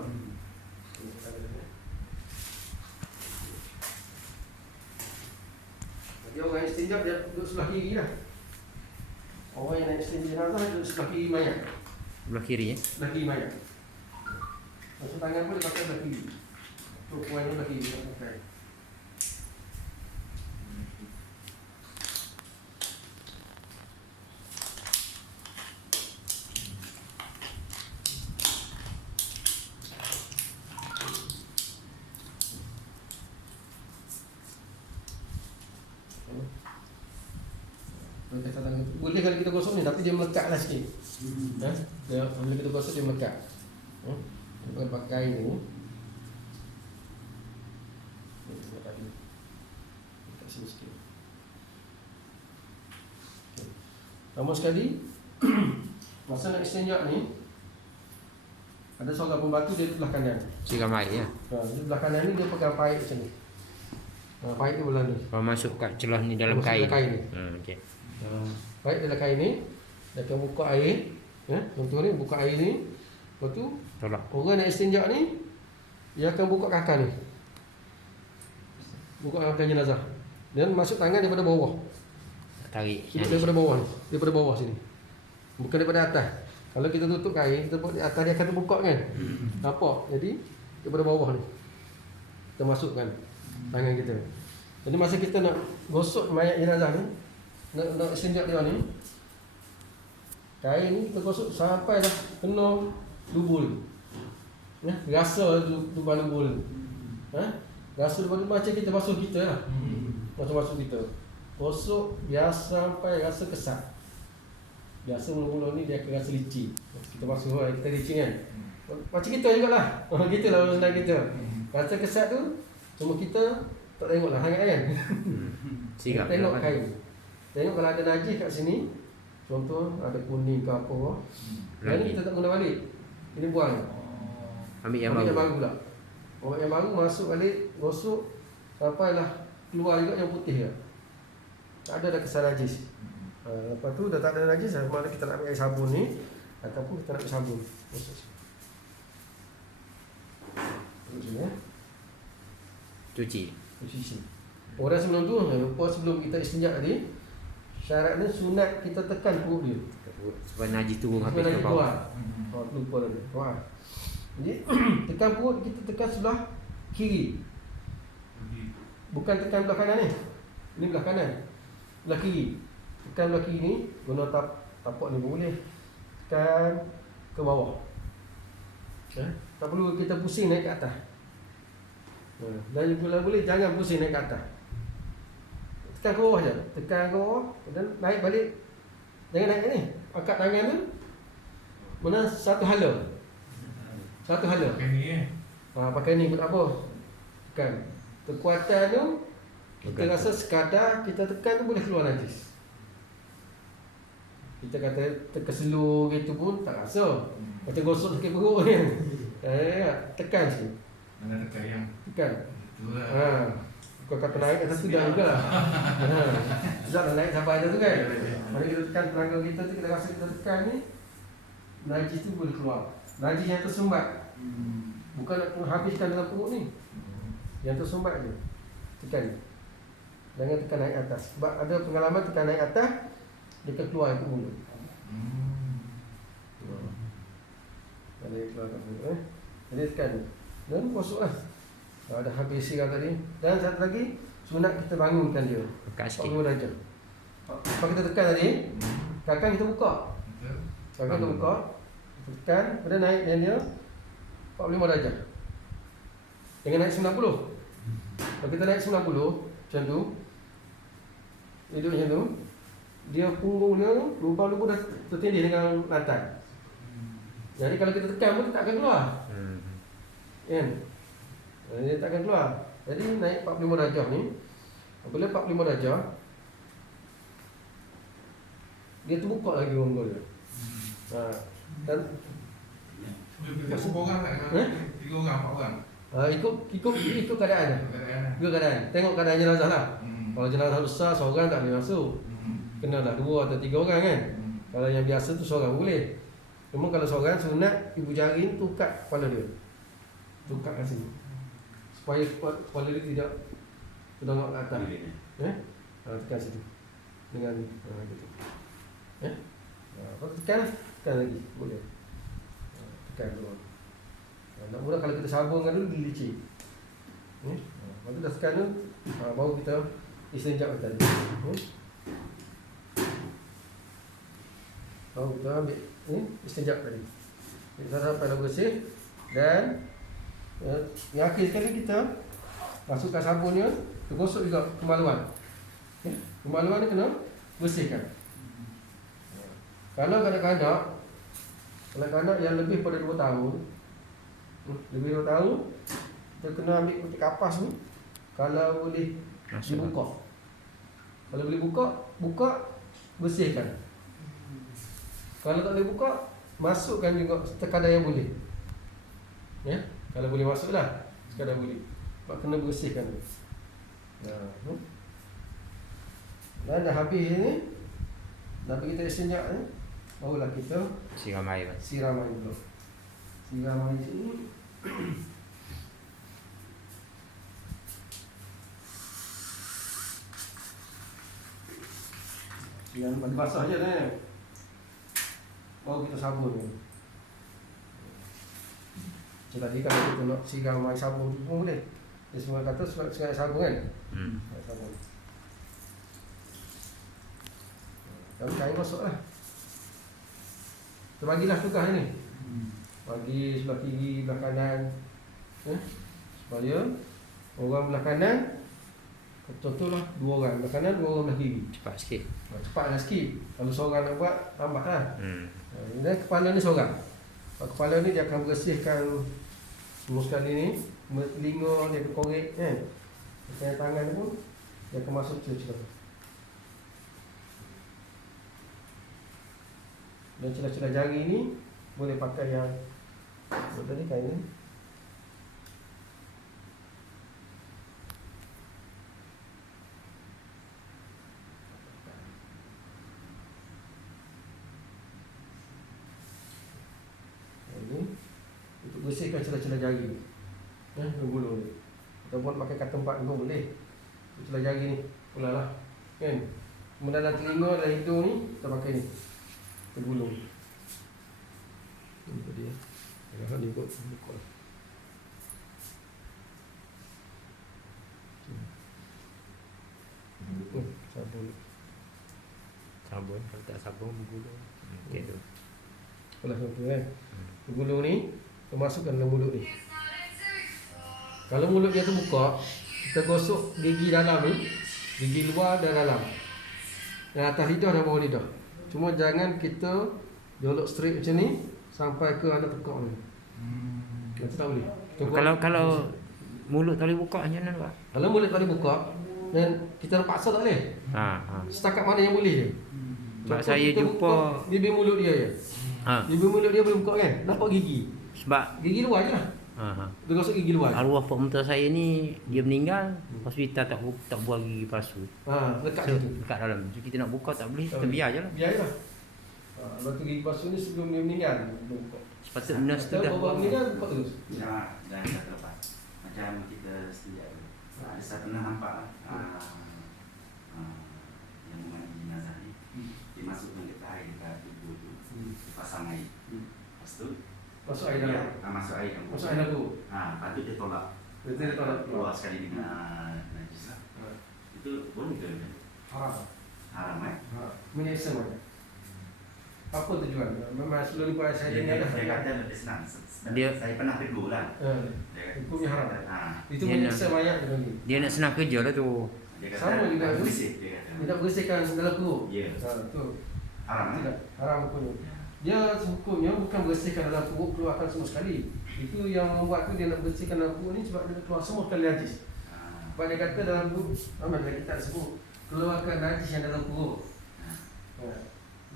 Jadi orang yang istinjak dia duduk sebelah kiri lah. Orang yang nak istinjak jenazah duduk sebelah kiri mayat. Belah kiri ya. Sebelah kiri mayat. Maksud tangan pun dia pakai sebelah kiri. Tumpuan ni sebelah kiri tak pakai. Boleh kalau kita gosok ni, tapi dia melekat lah sikit. Dia, bila kita gosok dia melekat. Kita pakai ni. Letak sini sikit. Pertama sekali, masa nak istinjak ni, ada seorang pembantu dia di belah kanan. Siram air ya. Di belah kanan ni dia pegang paip macam ni. Paip tu belah ni. Kalau masuk kat celah ni dalam Masuk kain. dalam kain ni. Okey. Baik dalam kain ni, dia akan buka air, contoh ni buka air ni, lepas tu Tolak. orang nak istinjak ni, dia akan buka kakak ni, buka kakak jenazah, dan masuk tangan daripada bawah, Tarik. daripada bawah ni, daripada bawah sini, bukan daripada atas. Kalau kita tutup kain, kita buat di atas dia akan terbuka kan, nampak? Jadi daripada bawah ni, kita masukkan tangan kita. Jadi masa kita nak gosok mayat jenazah ni, nak istinjak dia ni, kain ni kita gosok sampai dah kena lubul. Rasa lubang lubul. Rasa lubang macam kita basuh kita lah. Basuh kita. Gosok biasa sampai rasa kesat. Biasa mula-mula ni dia akan rasa licin. Kita basuh lah, kita licin kan. Macam kita jugalah. Kita lah orang kita. Rasa kesat tu cuma kita tak tengok lah sangat kan. Siram. Tengok kain. Tengok kalau ada najis kat sini, contoh ada kuning ke apa, yang ni kita tak guna balik. Ini buang. Ambil yang Ambil baru. pula. Ambil yang baru, masuk balik, gosok, sampailah keluar juga yang putih ya. Tak ada dah kesan najis. Lepas tu dah tak ada najis, mana kita nak ambil air sabun ni, ataupun kita nak ambil sabun. Gosok sini. Cuci. Cuci sini. Orang sebelum tu, lupa sebelum kita istinjak tadi, syaratnya sunat kita tekan perut dia. Supaya najis turun habis Supaya ke najis bawah. keluar. Lupa tadi. Wah. Jadi tekan perut, kita tekan sebelah kiri. Bukan tekan belah kanan ni. Ini belah kanan. Belah kiri. Tekan belah kiri ni, guna tapak ni boleh. Tekan ke bawah. Tak perlu kita pusing naik ke atas. Dan kalau boleh jangan pusing naik ke atas. Tekan ke bawah je. Tekan ke bawah dan naik balik. Jangan naik ni. Angkat tangan tu. Mana satu hala. Satu hala. Pakai ni Pakai ni buat apa? Tekan. Kekuatan tu kita Tekan. rasa sekadar kita tekan tu boleh keluar najis. Kita kata terkeselur gitu pun tak rasa. Macam gosok sakit perut kan. Tekan sikit. Mana tekan yang Tekan. tu lah. Kau kata naik atas tu dah juga. Sekejap dah naik sampai atas tu kan. Mari kita tekan tenaga kita tu, kita rasa kita tekan ni, najis tu boleh keluar. Najis yang tersumbat. Bukan nak habiskan dalam perut ni. Yang tersumbat je. Tekan. Jangan tekan naik atas. Sebab ada pengalaman tekan naik atas, dia akan keluar ke mulut. Ada keluar kat mulut. Jadi tekan. Dan gosok lah. Dah habis siram tadi. Dan satu lagi, sunat kita bangunkan dia. Pekat sikit. 40 darjah. Kalau kita tekan tadi, kakak kita buka. Kakak kita buka. Kita tekan, kemudian naik dia 45 darjah. Jangan naik 90. Kalau kita naik 90, macam tu, duduk macam tu, dia punggung dia, lubang-lubang dah tertindih dengan lantai. Jadi kalau kita tekan pun, dia tak akan keluar. Kan? Dia tak akan keluar. Jadi naik 45 darjah ni. Apabila 45 darjah, dia terbuka lagi rongga dia. Dan Bila berapa orang tak? 3 orang, 4 orang. ikut keadaannya. Ikut keadaan. Tengok keadaan jenazah lah. Kalau jenazah besar seorang tak boleh masuk. Kenalah 2 atau 3 orang kan. Kalau yang biasa tu seorang boleh. Cuma kalau seorang sunat ibu jari ni tukat kepala dia. Tukat kat sini. Supaya kepala dia tidak terdongak ke atas. Tekan situ. Dengan gitu. Tekan lagi boleh. Tekan dulu. Nak mula kalau kita sabungkan dulu dia licin. Lepas tu dah tekan tu, baru kita istinja tadi. Baru kita ambil istinja tadi. Kita sampai dah bersih dan yang akhir sekali kita masukkan sabunnya, tergosok juga kemaluan. Kemaluan ni kena bersihkan. Kalau kanak-kanak yang lebih pada 2 tahun, lebih 2 tahun, kita kena ambil putih kapas ni. Kalau boleh dibuka. Kalau boleh buka, bersihkan. Kalau tak boleh buka, masukkan juga sekadar yang boleh. Ya, kalau boleh masuklah, sekadar boleh. Sebab kena bersihkan. Dan dah habis ni, dah kita istinja ni, barulah kita Siram air. siram air dulu. Siram air sini. Yang bagi basah je ni. Baru kita sabun ni. Tadi kalau kita nak siram air sabun tu pun boleh. Dia semua kata sungai sabun kan. Sabun. Kalau cair masuklah. Kita bagilah tugas ni. Bagi sebelah kiri, sebelah kanan. Supaya orang belah kanan, contohlah 2 orang belah kanan, 2 orang belah kiri. Cepat sikit. Cepatlah sikit. Kalau seorang nak buat, tambahlah. Dan kepala ni seorang. Kepala ni dia akan bersihkan semua sekali ni. Telinga dia akan korek kan. Tangan pun dia akan masuk celah-celah. Dan celah-celah jari ni boleh pakai yang tadi kain ni. Untuk bersihkan celah-celah jari. Gulung ni. Ataupun pakai kat tempat pun boleh. Celah jari ni pulalah. Kan? Kemudian dalam telinga dan hidung ni kita pakai ni. Gulung. Ini dia. Ya, dia buat buka. Sabun. Sabun, kalau tak sabun bergulung. Okey tu. Olah satu gulung ni masukkan dalam mulut ni. Kalau mulut dia terbuka, kita gosok gigi dalam ni, gigi luar dan dalam. Dan atas lidah dan bawah lidah. Cuma jangan kita jolok straight macam ni sampai ke anak tekak ni. Itu tak boleh. Kalau mulut tak boleh buka macam mana Pak? Kalau mulut tak boleh buka dan kita paksa tak boleh. Setakat mana yang boleh je. Sebab saya jumpa bibir mulut dia je. Bibir mulut dia boleh buka kan? Nampak gigi. Sebab gigi luar je lah. Dia gosok gigi luar. Arwah pak mentua saya ni dia meninggal, hospital tak buat gigi palsu. Lekat so, situ. Dekat dalam. So kita nak buka tak boleh, kita biar je lah. Biar je lah. Lepas tu gigi palsu ni sebelum dia meninggal buka. Sepatutnya nurse tu dah buat meninggal buka terus. Jangan kata lepas. Macam kita sedia tu. Saya pernah nampak yang mandi jenazah ni. Dia masukkan dekat air dekat tubuh tu. Dia pasang air. Lepas tu masuk air dalam. Masuk air dalam. Masuk air dalam tu. Patut dia tolak. Dia tolak keluar sekali dengan najis lah. Itu boleh ke? Haram. Haram Menyesal macam. Apa tujuan? Memang sebelum ni saya dia dengar dia kata lebih senang. Saya pernah tegur lah. Hukumnya haram. Itu Dia menyesal mayat dia lagi. Dia nak senang kerja lah tu. Dia kata Sama juga tu. bersih dia kata. Dia nak bersihkan dalam perut. Ya. Tu. Haram Tidak. Haram hukumnya. Dia hukumnya bukan bersihkan dalam perut, keluarkan semua sekali. Itu yang membuat tu dia nak bersihkan dalam perut ni sebab dia nak keluar semua sekali najis. Sebab dia kata dalam perut, aman lagi tak sebut keluarkan najis yang dalam perut.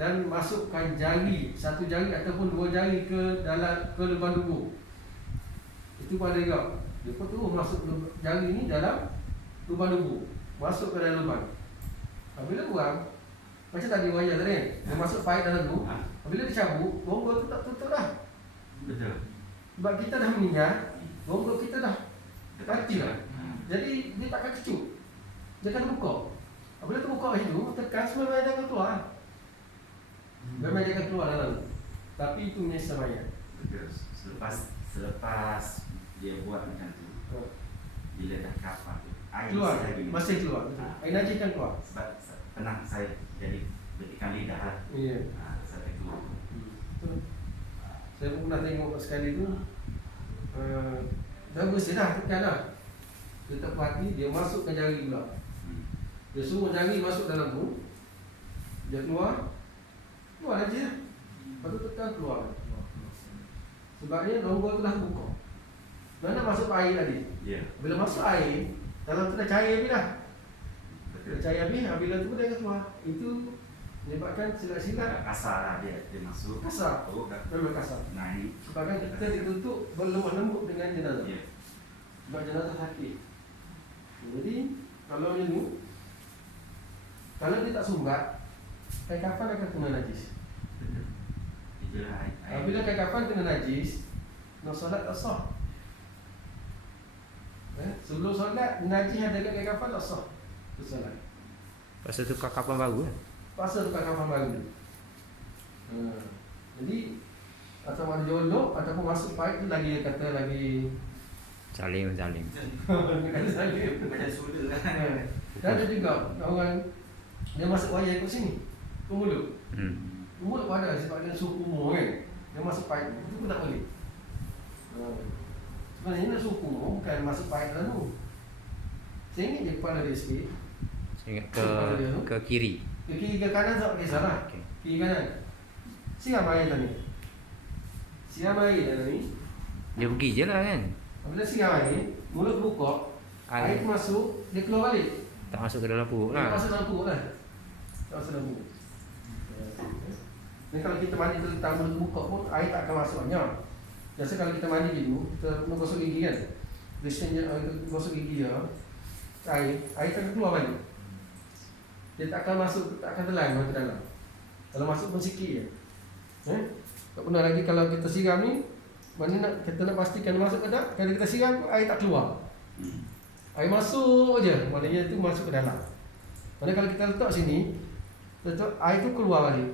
dan masukkan jari, satu jari ataupun dua jari ke dalam ke lubang dubur. Itu pada juga. Dia pun terus masuk jari ni dalam lubang dubur. Masuk ke dalam lubang. Bila buang, macam tadi wayar tadi, dia masuk paip dalam tu. Bila dicabut, bonggol tu tak tutup dah. Betul. Sebab kita dah meninggal, bonggol kita dah mati dah. Jadi dia takkan kecut. Dia akan buka. Bila terbuka itu, tekan semua mayat akan keluar. Memang dia akan keluar dalam. Tapi itu menyesal mayat. Betul. Selepas dia buat macam tu, bila dah kapal tu, air Keluar, lagi masih keluar. Air najis kan keluar. Sebab pernah saya jadi berikan lidah lah. Iya. Sampai keluar. Betul. Saya pun pernah tengok sekali tu, dah bersih dah, tekan dah. Dia tak perhati, dia masuk ke jari pula. Dia semua jari masuk dalam tu. Dia keluar aja lah. Lepas tu tekan keluar. Sebabnya longgol tu dah buka. Mana masuk air tadi? Ya. Bila masuk air, dalam tu dah cair habis dah. Betul. Dah cair habis, bila tu dia akan keluar. Itu menyebabkan silat-silat Kasar lah dia masuk. kasar. Oh, dah Memang kasar. naik. Sebabkan kita ditutup berlemah lembut dengan jenazah. Ya. Sebab jenazah sakit. Jadi kalau macam ni, kalau dia tak sumbat, kain kafan akan kena najis. Betul. Itulah air. Bila kain kafan kena najis, nak solat tak sah. Sebelum solat, najis ada kat kain kafan tak sah. Tu solat. Pasal tukar kapan baru lah. Pasal tukar kafan baru. Jadi atau ada jolok ataupun masuk paip tu lagi dia kata lagi Salim. kata saya. Macam sudah lah. Dan ada juga orang dia masuk wayar ikut sini ke mulut. Mulut pun ada sebab dia suhu kumur kan. Dia masuk paip itu pun tak boleh. Sebenarnya nak suhu kumur bukan masuk paip dalam tu. Saya ingat je kepala dia sikit. Saya ingat ke kiri. Ke kiri ke kanan tak kisahlah. Okey. Kiri kanan. Siram air tadi. Siram air tadi. Dia pergi je lah kan. Bila siram air, mulut buka, air tu masuk, dia keluar balik. Tak masuk ke dalam perut Tak lah. masuk dalam perut lah. Tak masuk dalam perut. Dan kalau kita mandi terletak mulut buka pun, air tak akan masuk banyak. Biasa kalau kita mandi dulu, kita menggosok gigi kan. Biasanya gosok gigi ya, air akan keluar balik. Dia tak akan masuk, tak akan telan ke dalam. Kalau masuk pun sikit je. Tak pernah lagi kalau kita siram ni, mana nak kita nak pastikan masuk ke tak? Kalau kita siram, air tak keluar. Air masuk je, maknanya tu masuk ke dalam. Mana kalau kita letak sini, letak air tu keluar balik.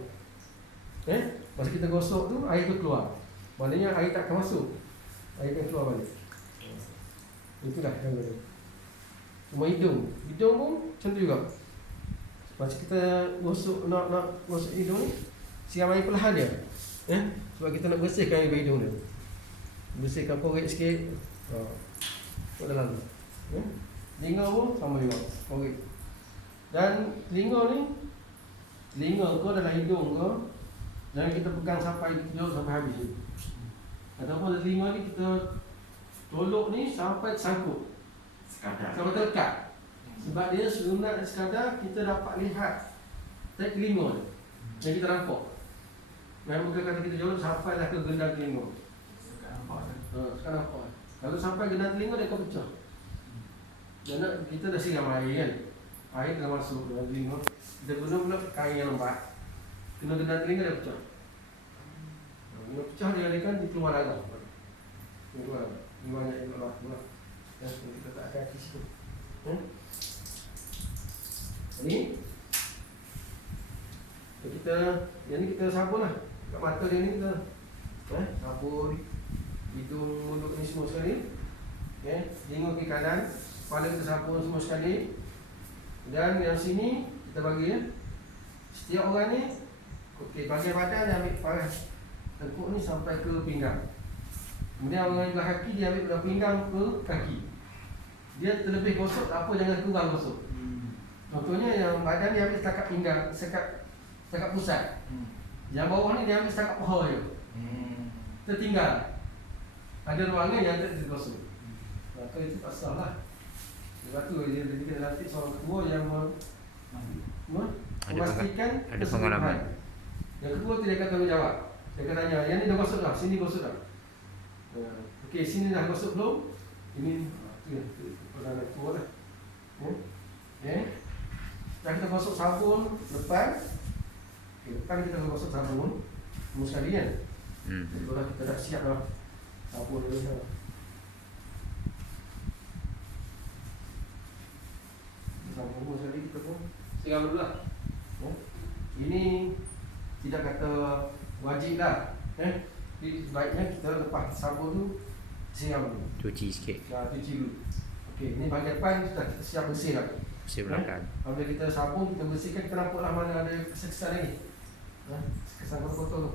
Masa kita gosok tu, air tu keluar. Maknanya air tak akan masuk. Air akan keluar balik. Itulah yang ada. Cuma hidung pun macam tu juga. Masa kita gosok, nak gosok hidung ni, siram air perlahan dia. Sebab kita nak bersihkan air hidung dia. Bersihkan korek sikit. Kat dalam tu. Telinga pun sama juga, korek. Dan telinga ke dalam hidung ke, jangan kita pegang sampai jauh sampai habis. Ataupun telinga ni kita tolok ni sampai tersangkut, Sekadar. sampai terlekat. Sebab dia sunat sekadar kita dapat lihat telinga ni yang kita nampak. Yang bukan kata kita jolok sampailah ke gendang telinga. Sekarang nampak. Kalau sampai gendang telinga dia akan pecah. Dan kita dah siram air kan. Air dah masuk dalam telinga. Kita guna pula kain yang lembab. Kena gendang telinga dia pecah. Bila pecah dia kan dia keluar darah. Keluar. Dia banyak keluar lah. Dan kita tak kaki situ. Ni yang ni kita sabun lah. Kat mata dia ni kita sabun hidung, mulut ni semua sekali. Telinga ke kanan, kepala kita sabun semua sekali. Dan yang sini kita bagi setiap orang ni bahagian badan dia ambil parah tengkuk ni sampai ke pinggang. Kemudian orang belah kaki dia ambil belah pinggang ke kaki. Dia terlebih gosok tak apa, jangan kurang gosok. Contohnya yang badan dia ambil setakat pinggang, setakat pusat. Yang bawah ni dia ambil setakat paha je. Tertinggal. Ada ruangan yang tak digosok. Maka itu tak sah lah. Sebab tu dia kena latih seorang ketua yang memastikan ada pengalaman. Yang kedua tidak akan tanggungjawab. Dia akan tanya, yang ni dah gosok dah, sini gosok dah. Okey, sini dah gosok belum? Ini pernah keluar dah. Okey. Dah kita gosok sabun depan. Okey, depan kita gosok sabun. Semua sekali kan? Itulah kita dah siap dah. Sabun ni dah. Sabun sekali kita pun siram dulu lah. Ini tidak kata wajib lah. Jadi baiknya kita lepas sabun tu siram dulu. Cuci sikit. Cuci dulu. Okey, ini bahagian depan kita siap bersih dah. Bersih belakang. Apabila kita sabun, kita bersihkan, kita nampaklah mana ada kesan-kesan lagi. Kesan kotor-kotor tu.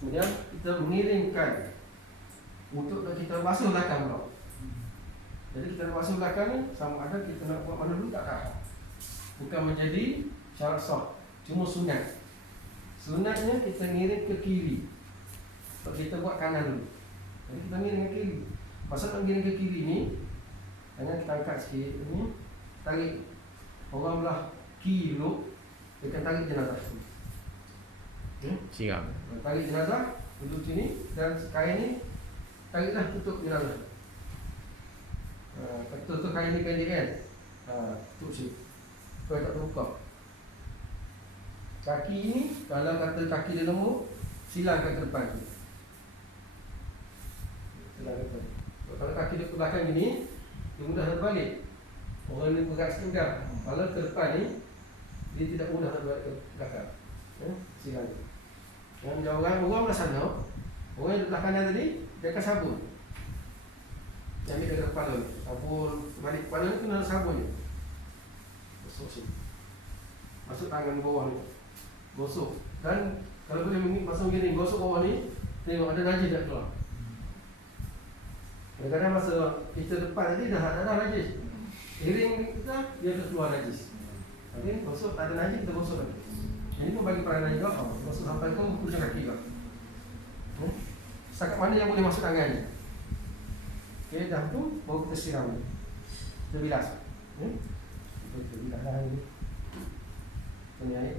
Kemudian kita mengiringkan untuk kita basuh belakang pula. Jadi kita nak basuh belakang ni, sama ada kita nak buat mana dulu tak tahu. Bukan menjadi syarat sah, cuma sunat. Sunatnya kita ngiring ke kiri. So, kita buat kanan dulu. Jadi kita ngiring ke kiri. Masa nak ngiring ke kiri ni, hanya kita angkat sikit ni, tarik orang belah kiri dulu, dia akan tarik jenazah. Siram. Tarik jenazah duduk sini dan kain ni tariklah tutup jenazah. Tutup kain ni pendek kan? Tutup sini. Supaya tak terbuka. Kaki ni, kalau kata kaki dia lemuk, silangkan ke depan tu. Silangkan ke depan. Kalau kaki dia ke belakang gini, dia mudah nak balik. Orang ni berat sikit. Kalau ke depan ni, dia tidak mudah nak balik ke belakang. Silangkan. Yang orang belah sana, orang yang belah kanan tadi, dia akan sabun. Yang ambil dari kepala ni. Sabun, balik kepala ni kena sabun ni. Gosok sini. Masuk tangan bawah ni. Gosok. Dan kalau boleh masuk gini, gosok bawah ni, tengok ada najis tak keluar. Kadang-kadang masa kita depan tadi dah ada najis. Iring kita, dia akan keluar najis. Okay, gosok, tak ada najis, kita gosok lagi. Ini pun bagi peranan juga, gosok sampai ke ujung kaki juga. Setakat mana yang boleh masuk tangan ni. Okay, dah tu, baru kita siram. Kita bilas. Kita bilas lah ni. Ini air.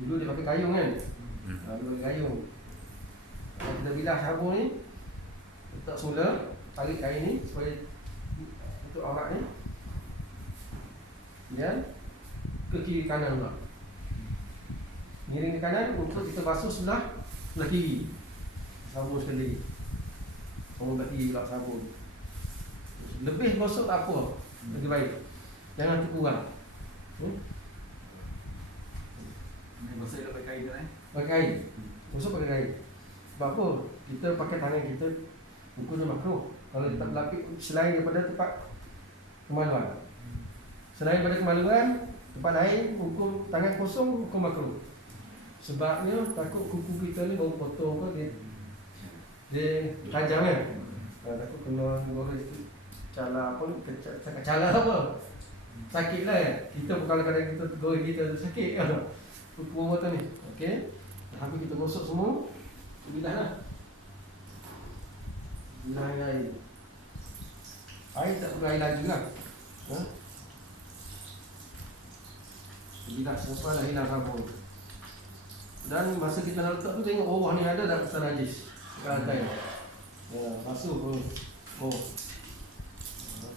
Dulu dia pakai gayung kan? Dia pakai gayung. Kalau kita bilas sabun ni, letak semula, tarik kain ni supaya untuk aurat ni. Dan ke kiri kanan pula. Miring ke kanan untuk kita basuh sebelah kiri. Sabun sekali. Sabun belah kiri pula sabun. Lebih gosok tak apa, lebih baik. Jangan terkurang. Ini gosok dia pakai kain tu Pakai kain. Gosok pakai kain. Sebab apa? Kita pakai tangan kita, hukumnya makruh. Kalau kita berlapik selain daripada tempat kemaluan. Selain daripada kemaluan, tempat lain, hukum tangan kosong, hukum makruh. Sebabnya takut kuku kita ni baru potong ke dia tajam kan. Takut kena goreng cala apa ni, cala apa. Sakit lah kan. Kita kalau kadang kita goreng kita sakit kan. Kuku bawah ni. Okey. Habis kita gosok semua. Bilah lah. Bilah air. Air tak perlu air lagi lah. Bilah sampai dah hilang sabun. Dan masa kita nak letak tu tengok bawah ni ada tak kesan najis kat lantai. Basuh pun.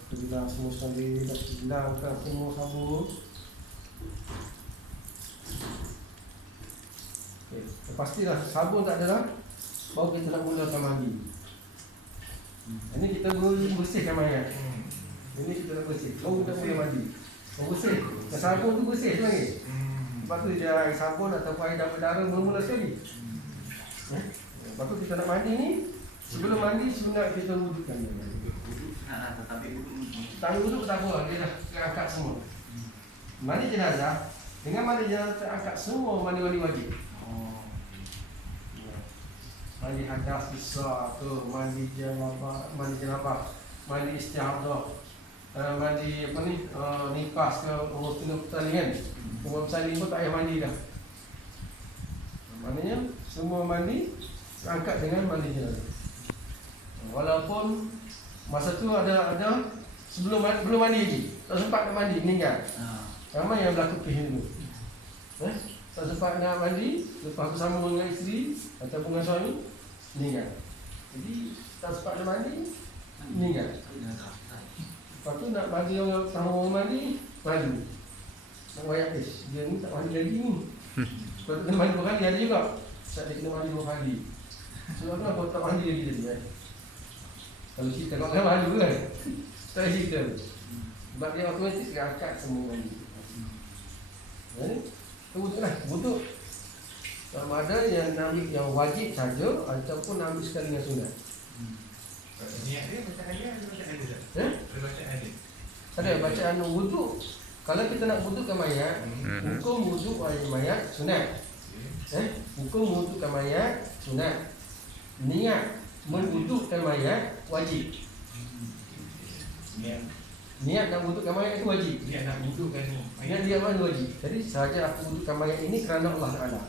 Kita bilang semua sekali, dah hilangkan semua sabun. Okay. Pastilah sabun tak ada dah, baru kita nak mulakan mandi. Ini kita bersihkan mayat. Ini kita nak bersih, baru kita mula mandi. Bersih, sabun tu bersih sebenarnya. Lepas tu dia air sabun ataupun air darah mula-mula sekali. Lepas tu kita nak mandi ni, sebelum mandi sunat kita wudukkan dia. Tak wuduk tak apa, dia dah terangkat semua. Mandi jenazah, dengan mandi jenazah terangkat semua mandi-mandi wajib. Mandi hadas besar ke, mandi janabah, mandi istihadah, mandi apa ni, nifas ke, umur pertanian. Umur bersalin pun tak payah mandi dah. Maknanya semua mandi angkat dengan mandi jenazah. Walaupun masa tu ada belum mandi lagi, tak sempat nak mandi, meninggal. Ramai yang berlaku kes dulu. tak sempat nak mandi, lepas bersama dengan isteri ataupun dengan suami, meninggal. Jadi tak sempat nak mandi, meninggal. Lepas tu nak bagi orang sama orang mandi, malu. Nak wayak dia ni tak mandi lagi ni. Lepas tu kena mandi 2 kali ada juga. Tak dia kena mandi 2 kali. Sebab tu apa tak mandi lagi tadi kan. Kalau kita tengok kan malu kan. Tak cerita. Sebab dia otomatik dia angkat semua mandi. Itu wuduk lah, wuduk. Sama ada yang ambil yang wajib saja ataupun ambil sekali dengan sunat. Niat dia bacaan dia ada bacaan dia. Ada bacaan dia. Ada bacaan wuduk. Kalau kita nak wudukkan mayat, hukum wuduk mayat sunat. Hukum wudukkan mayat sunat. Niat mewudukkan mayat wajib. Niat nak wudukkan mayat itu wajib. Dia nak wudukkan ni. Niat dia mana wajib. Jadi sahaja aku wudukkan mayat ini kerana Allah Ta'ala.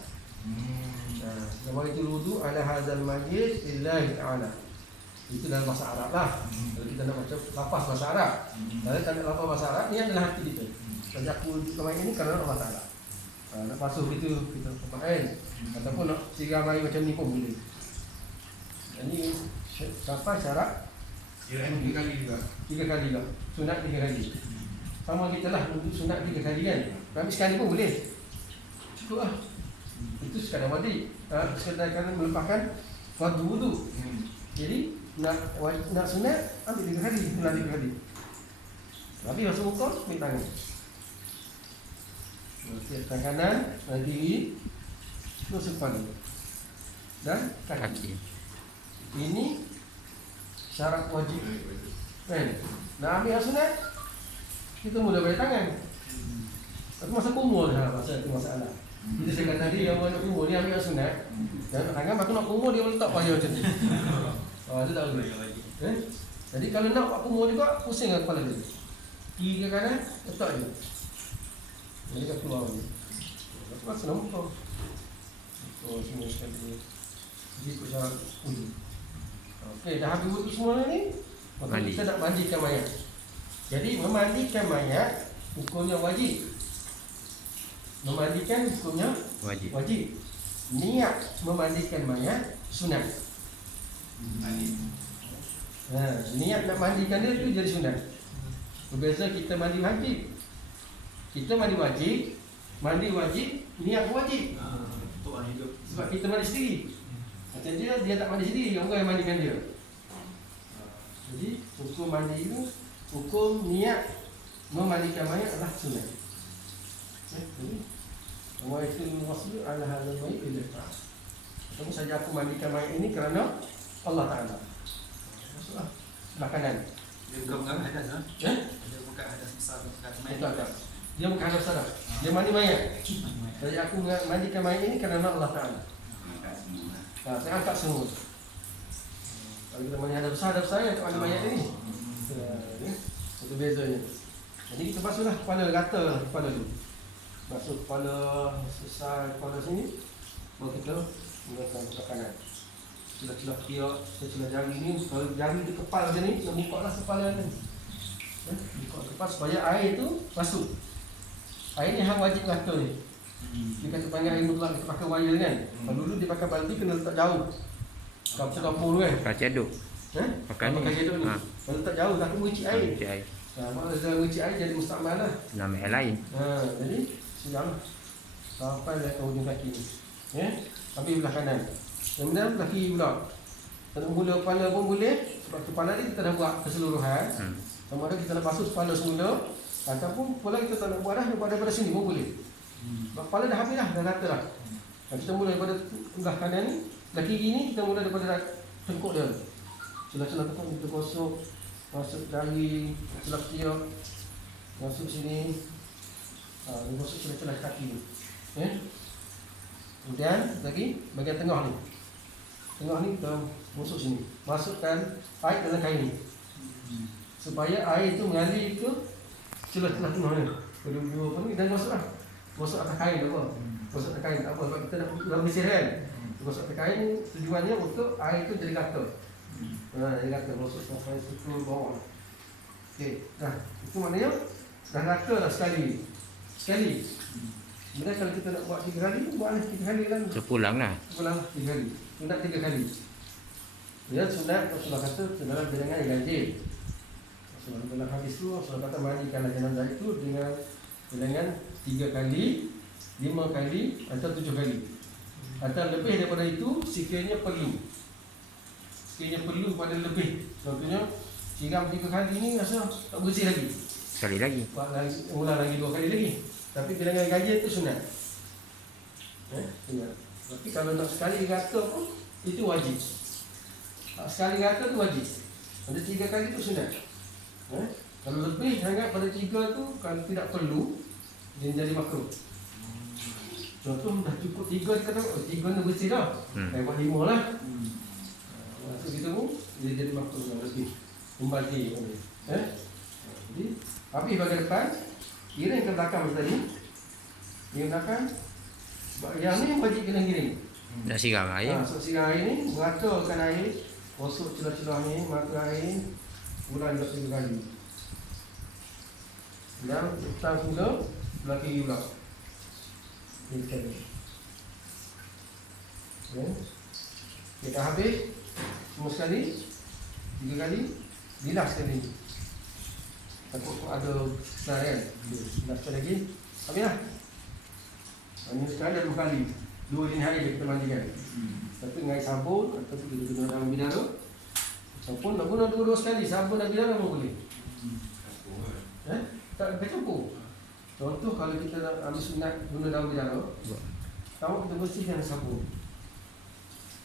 Nama itu wuduk ala hadzal majlis lillahi ta'ala. Itu dalam bahasa Arab lah. Kalau kita nak baca lafaz bahasa Arab. Kalau kita nak lafaz bahasa Arab, ni adalah hati kita. Sahaja aku wudukkan mayat ini kerana Allah Ta'ala. Nak basuh gitu, kita pakai. Ataupun nak siram air macam ni pun boleh. Ini sampai syarat Dia 3 kali juga. 3 kali juga. Sunat 3 kali. Sama kita lah untuk sunat 3 kali kan. Ambil sekali pun boleh. Cukup lah. Itu sekadar wajib. Sekadar kerana melepaskan fardu wuduk. Jadi nak sunat ambil 3 kali, sunat 3 kali. Tapi basuh muka, ambil tangan. Tangan kanan, tangan kiri, terus kepala dan kaki. Ini syarat wajib. Kan? Nak ambil sunat, kita mula balik tangan. Tapi masa kumur dah masa itu masalah. Kita cakap tadi yang nak kumur dia ambil sunat, dan tangan lepas tu nak kumur dia letak payah macam ni. Itu tak boleh. Jadi kalau nak buat kumur juga, pusingkan kepala dia. Kiri ke kanan, letak je. Jadi dia keluar ni. Lepas tu masa nak muka. Semua sekali. Jadi ikut syarat wuduk. Okey, dah habis wuduk semua ni. Maka kita nak mandikan mayat. Jadi memandikan mayat hukumnya wajib. Memandikan hukumnya wajib. Niat memandikan mayat sunat. Niat nak mandikan dia tu jadi sunat. Berbeza kita mandi wajib. Kita mandi wajib, niat wajib. Sebab kita mandi sendiri. Macam dia tak mandi sendiri, orang yang mandikan dia. Jadi hukum mandi itu, hukum niat memandikan mayat adalah sunat. Wa yakunu waslu ala hadzal mayit bil ta'ala. Kamu saja aku mandikan mayat ini kerana Allah Ta'ala. Maksudlah sebelah kanan. Dia bukan hadas ah. Dia bukan hadas besar dekat mayat. Dia bukan hadas besar. Dia mandi mayat. Jadi aku mandikan mayat ini kerana Allah Ta'ala. Saya angkat semua. Kalau kita mandi hadas besar yang untuk mandi mayat ini. Itu bezanya. Jadi kita basuhlah kepala, rata kepala tu. Basuh kepala, selesai kepala sini. Baru kita menggunakan sebelah kanan. Celah-celah tiak, celah jari ni. Kalau jari tu kepal macam ni, nak buka lah kepala ni. Buka kepala supaya air tu masuk. Air ni hang wajib rata ni. Dia kata panggil air mutlak, kita pakai wire kan. Kalau dulu dia pakai baldi kena letak jauh. Kampung-kampung tu kan. Pakai cedok. Pakai cedok ni. Kalau letak jauh, takut mengicik air. Mengicik air. Maksudnya mengicik air jadi mustakmal lah. Nama yang lain. Jadi sedang sampai ke hujung kaki ni. Ambil belah kanan. Kemudian belah kiri pula. Kalau mula kepala pun boleh. Sebab kepala ni kita dah buat keseluruhan. Sama ada kita nak basuh kepala semula. Ataupun kepala kita tak nak buat dah, buat daripada sini pun boleh. Sebab kepala dah habis dah, dah rata dah. Kita mula daripada belah kanan ni. Belah kiri ni kita mula daripada tengkuk dia. Celah-celah tengkuk kita gosok. Masuk dari celah tiak. Masuk sini. Gosok celah-celah kaki ni. Kemudian lagi bahagian tengah ni. Tengah ni kita masuk sini. Masukkan air dalam kain ni. Supaya air itu mengalir ke celah-celah tengah ni. Kedua-dua pun ni dan masuklah. Masuk atas kain apa? Masuk atas kain tak apa sebab kita nak dalam mesin kan. Masuk atas kain tujuannya untuk air itu jadi rata. Jadi rata masuk sampai situ bawah. Okey. Dah. Itu maknanya dah rata dah sekali. Sebenarnya kalau kita nak buat 3 kali, buatlah 3 kali kan. Sepulang lah. Pulang 3 kali. Sunat 3 kali. Ya sunat Rasulullah kata dalam bilangan yang ganjil. Rasulullah dalam hadis tu Rasulullah kata mandikanlah jenazah itu dengan bilangan 3 kali, 5 kali atau 7 kali. Atau lebih daripada itu sekiranya perlu. Sekiranya perlu pada lebih. Contohnya siram 3 kali ni rasa tak bersih lagi. Sekali lagi. Buat lagi, ulang lagi 2 kali lagi. Tapi bilangan ganjil itu sunat. Sunat. Tapi kalau nak sekali rata pun itu wajib. Sekali rata tu wajib. Ada 3 kali tu sunat. Kalau lebih sangat pada 3 tu, kalau tidak perlu, dia jadi makruh. Contoh dah cukup 3 kita tahu, 3 dah bersih dah. Buat 5 lah. Maksud kita pun dia jadi makruh dah lebih. Membagi. Jadi habis bahagian depan, giring ke belakang macam tadi. Giring belakang. Yang ni wajib kena giring. Nak siram air. So siram air ni, meratakan air, gosok celah-celah ni, mata air, ulang juga 3 kali. Dan petang semula, sebelah kiri ulang. Ini sekali. Kita habis, semua sekali, 3 kali, bilas sekali. Takut ada kesalahan kan. Bilas sekali lagi, habislah. Ini sekali ada 2 kali. 2 dini hari kita mandikan. Satu dengan air sabun ataupun kita guna daun bidara. Ataupun nak guna 2 sekali, sabun dan bidara pun boleh. Tak bercampur. Contoh kalau kita nak ambil sunat guna daun bidara, tahu kita bersihkan sabun.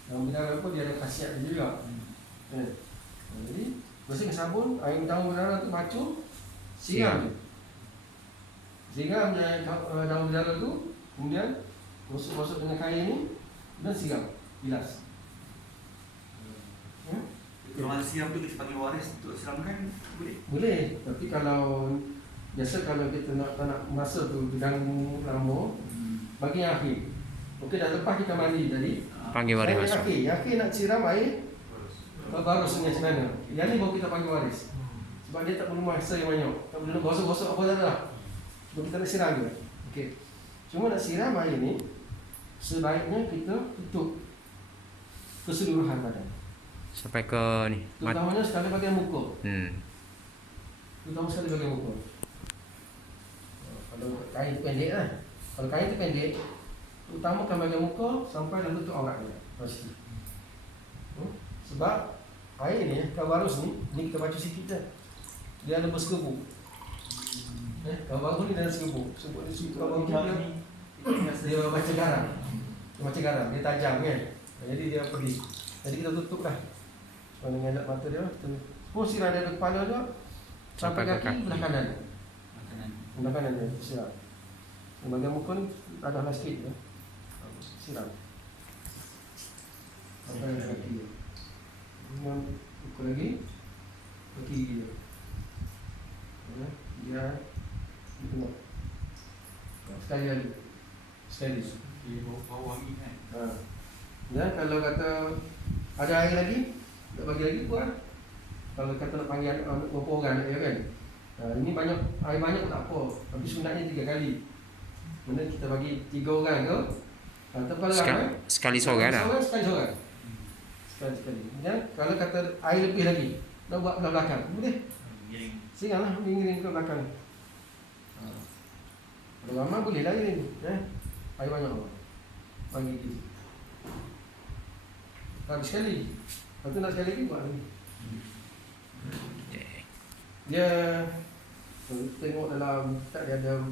Daun bidara pun dia ada khasiat dia juga. Jadi bersihkan sabun, air daun bidara tu basuh, siram. Siram daun bidara tu, kemudian masuk dengan kain ni dan siram, bilas. Kalau ada siram tu kita panggil waris untuk siramkan boleh? Boleh, tapi kalau biasa kalau kita tak nak masa tu diganggu lama, bagi yang akhir. Okey, dah lepas kita mandi tadi, Panggil waris masuk. Yang akhir nak siram air baru sungai sebenarnya. Yang ni baru kita panggil waris. Sebab dia tak perlu masa yang banyak. Tak perlu gosok-gosok apa dah lah. Sebab kita nak siram je. Okey. Cuma nak siram air ni, sebaiknya kita tutup keseluruhan badan. Sampai ke ni. Terutamanya sekali bagian muka. Terutama sekali bagian muka. Kalau kain tu pendek lah. Kalau kain tu pendek, utamakan bagian muka sampai dah tutup auratnya. Pasti. Sebab air ni, kawarus ni kita baca sikit je. Dia ada bersekepuk. Kawarus ni dia ada sekepuk. Sebab dia suka kawarus dia macam garam. Dia macam garam, dia tajam kan. Jadi dia pedih. Jadi kita tutup lah. Kalau dengan mata dia, pun siram dari kepala dia sampai kaki belah kanan. Belah kanan dia siram. Bahagian muka ni adahlah sikit je. Siram. Sampai kaki dia. Kemudian ukur lagi kaki dia. Dia tengok. Sekali lagi. Sekali. Bau wangi kan. Dan kalau kata ada air lagi, nak bagi lagi buat. Kalau kata nak panggil berapa orang ya kan. Ini banyak air banyak pun tak apa. Tapi sunatnya 3 kali. Kemudian kita bagi 3 orang ke. Atau kalau Sekali seorang dah. Sekali seorang. Sekali. Dan kalau kata air lebih lagi, nak buat belah belakang, boleh. Singgahlah mengiring ke belakang. Kalau ramai boleh lah iring. Air banyak apa? Bagi itu. Habis sekali. Lepas tu nak sekali lagi buat lagi. Dia tengok dalam tak dia ada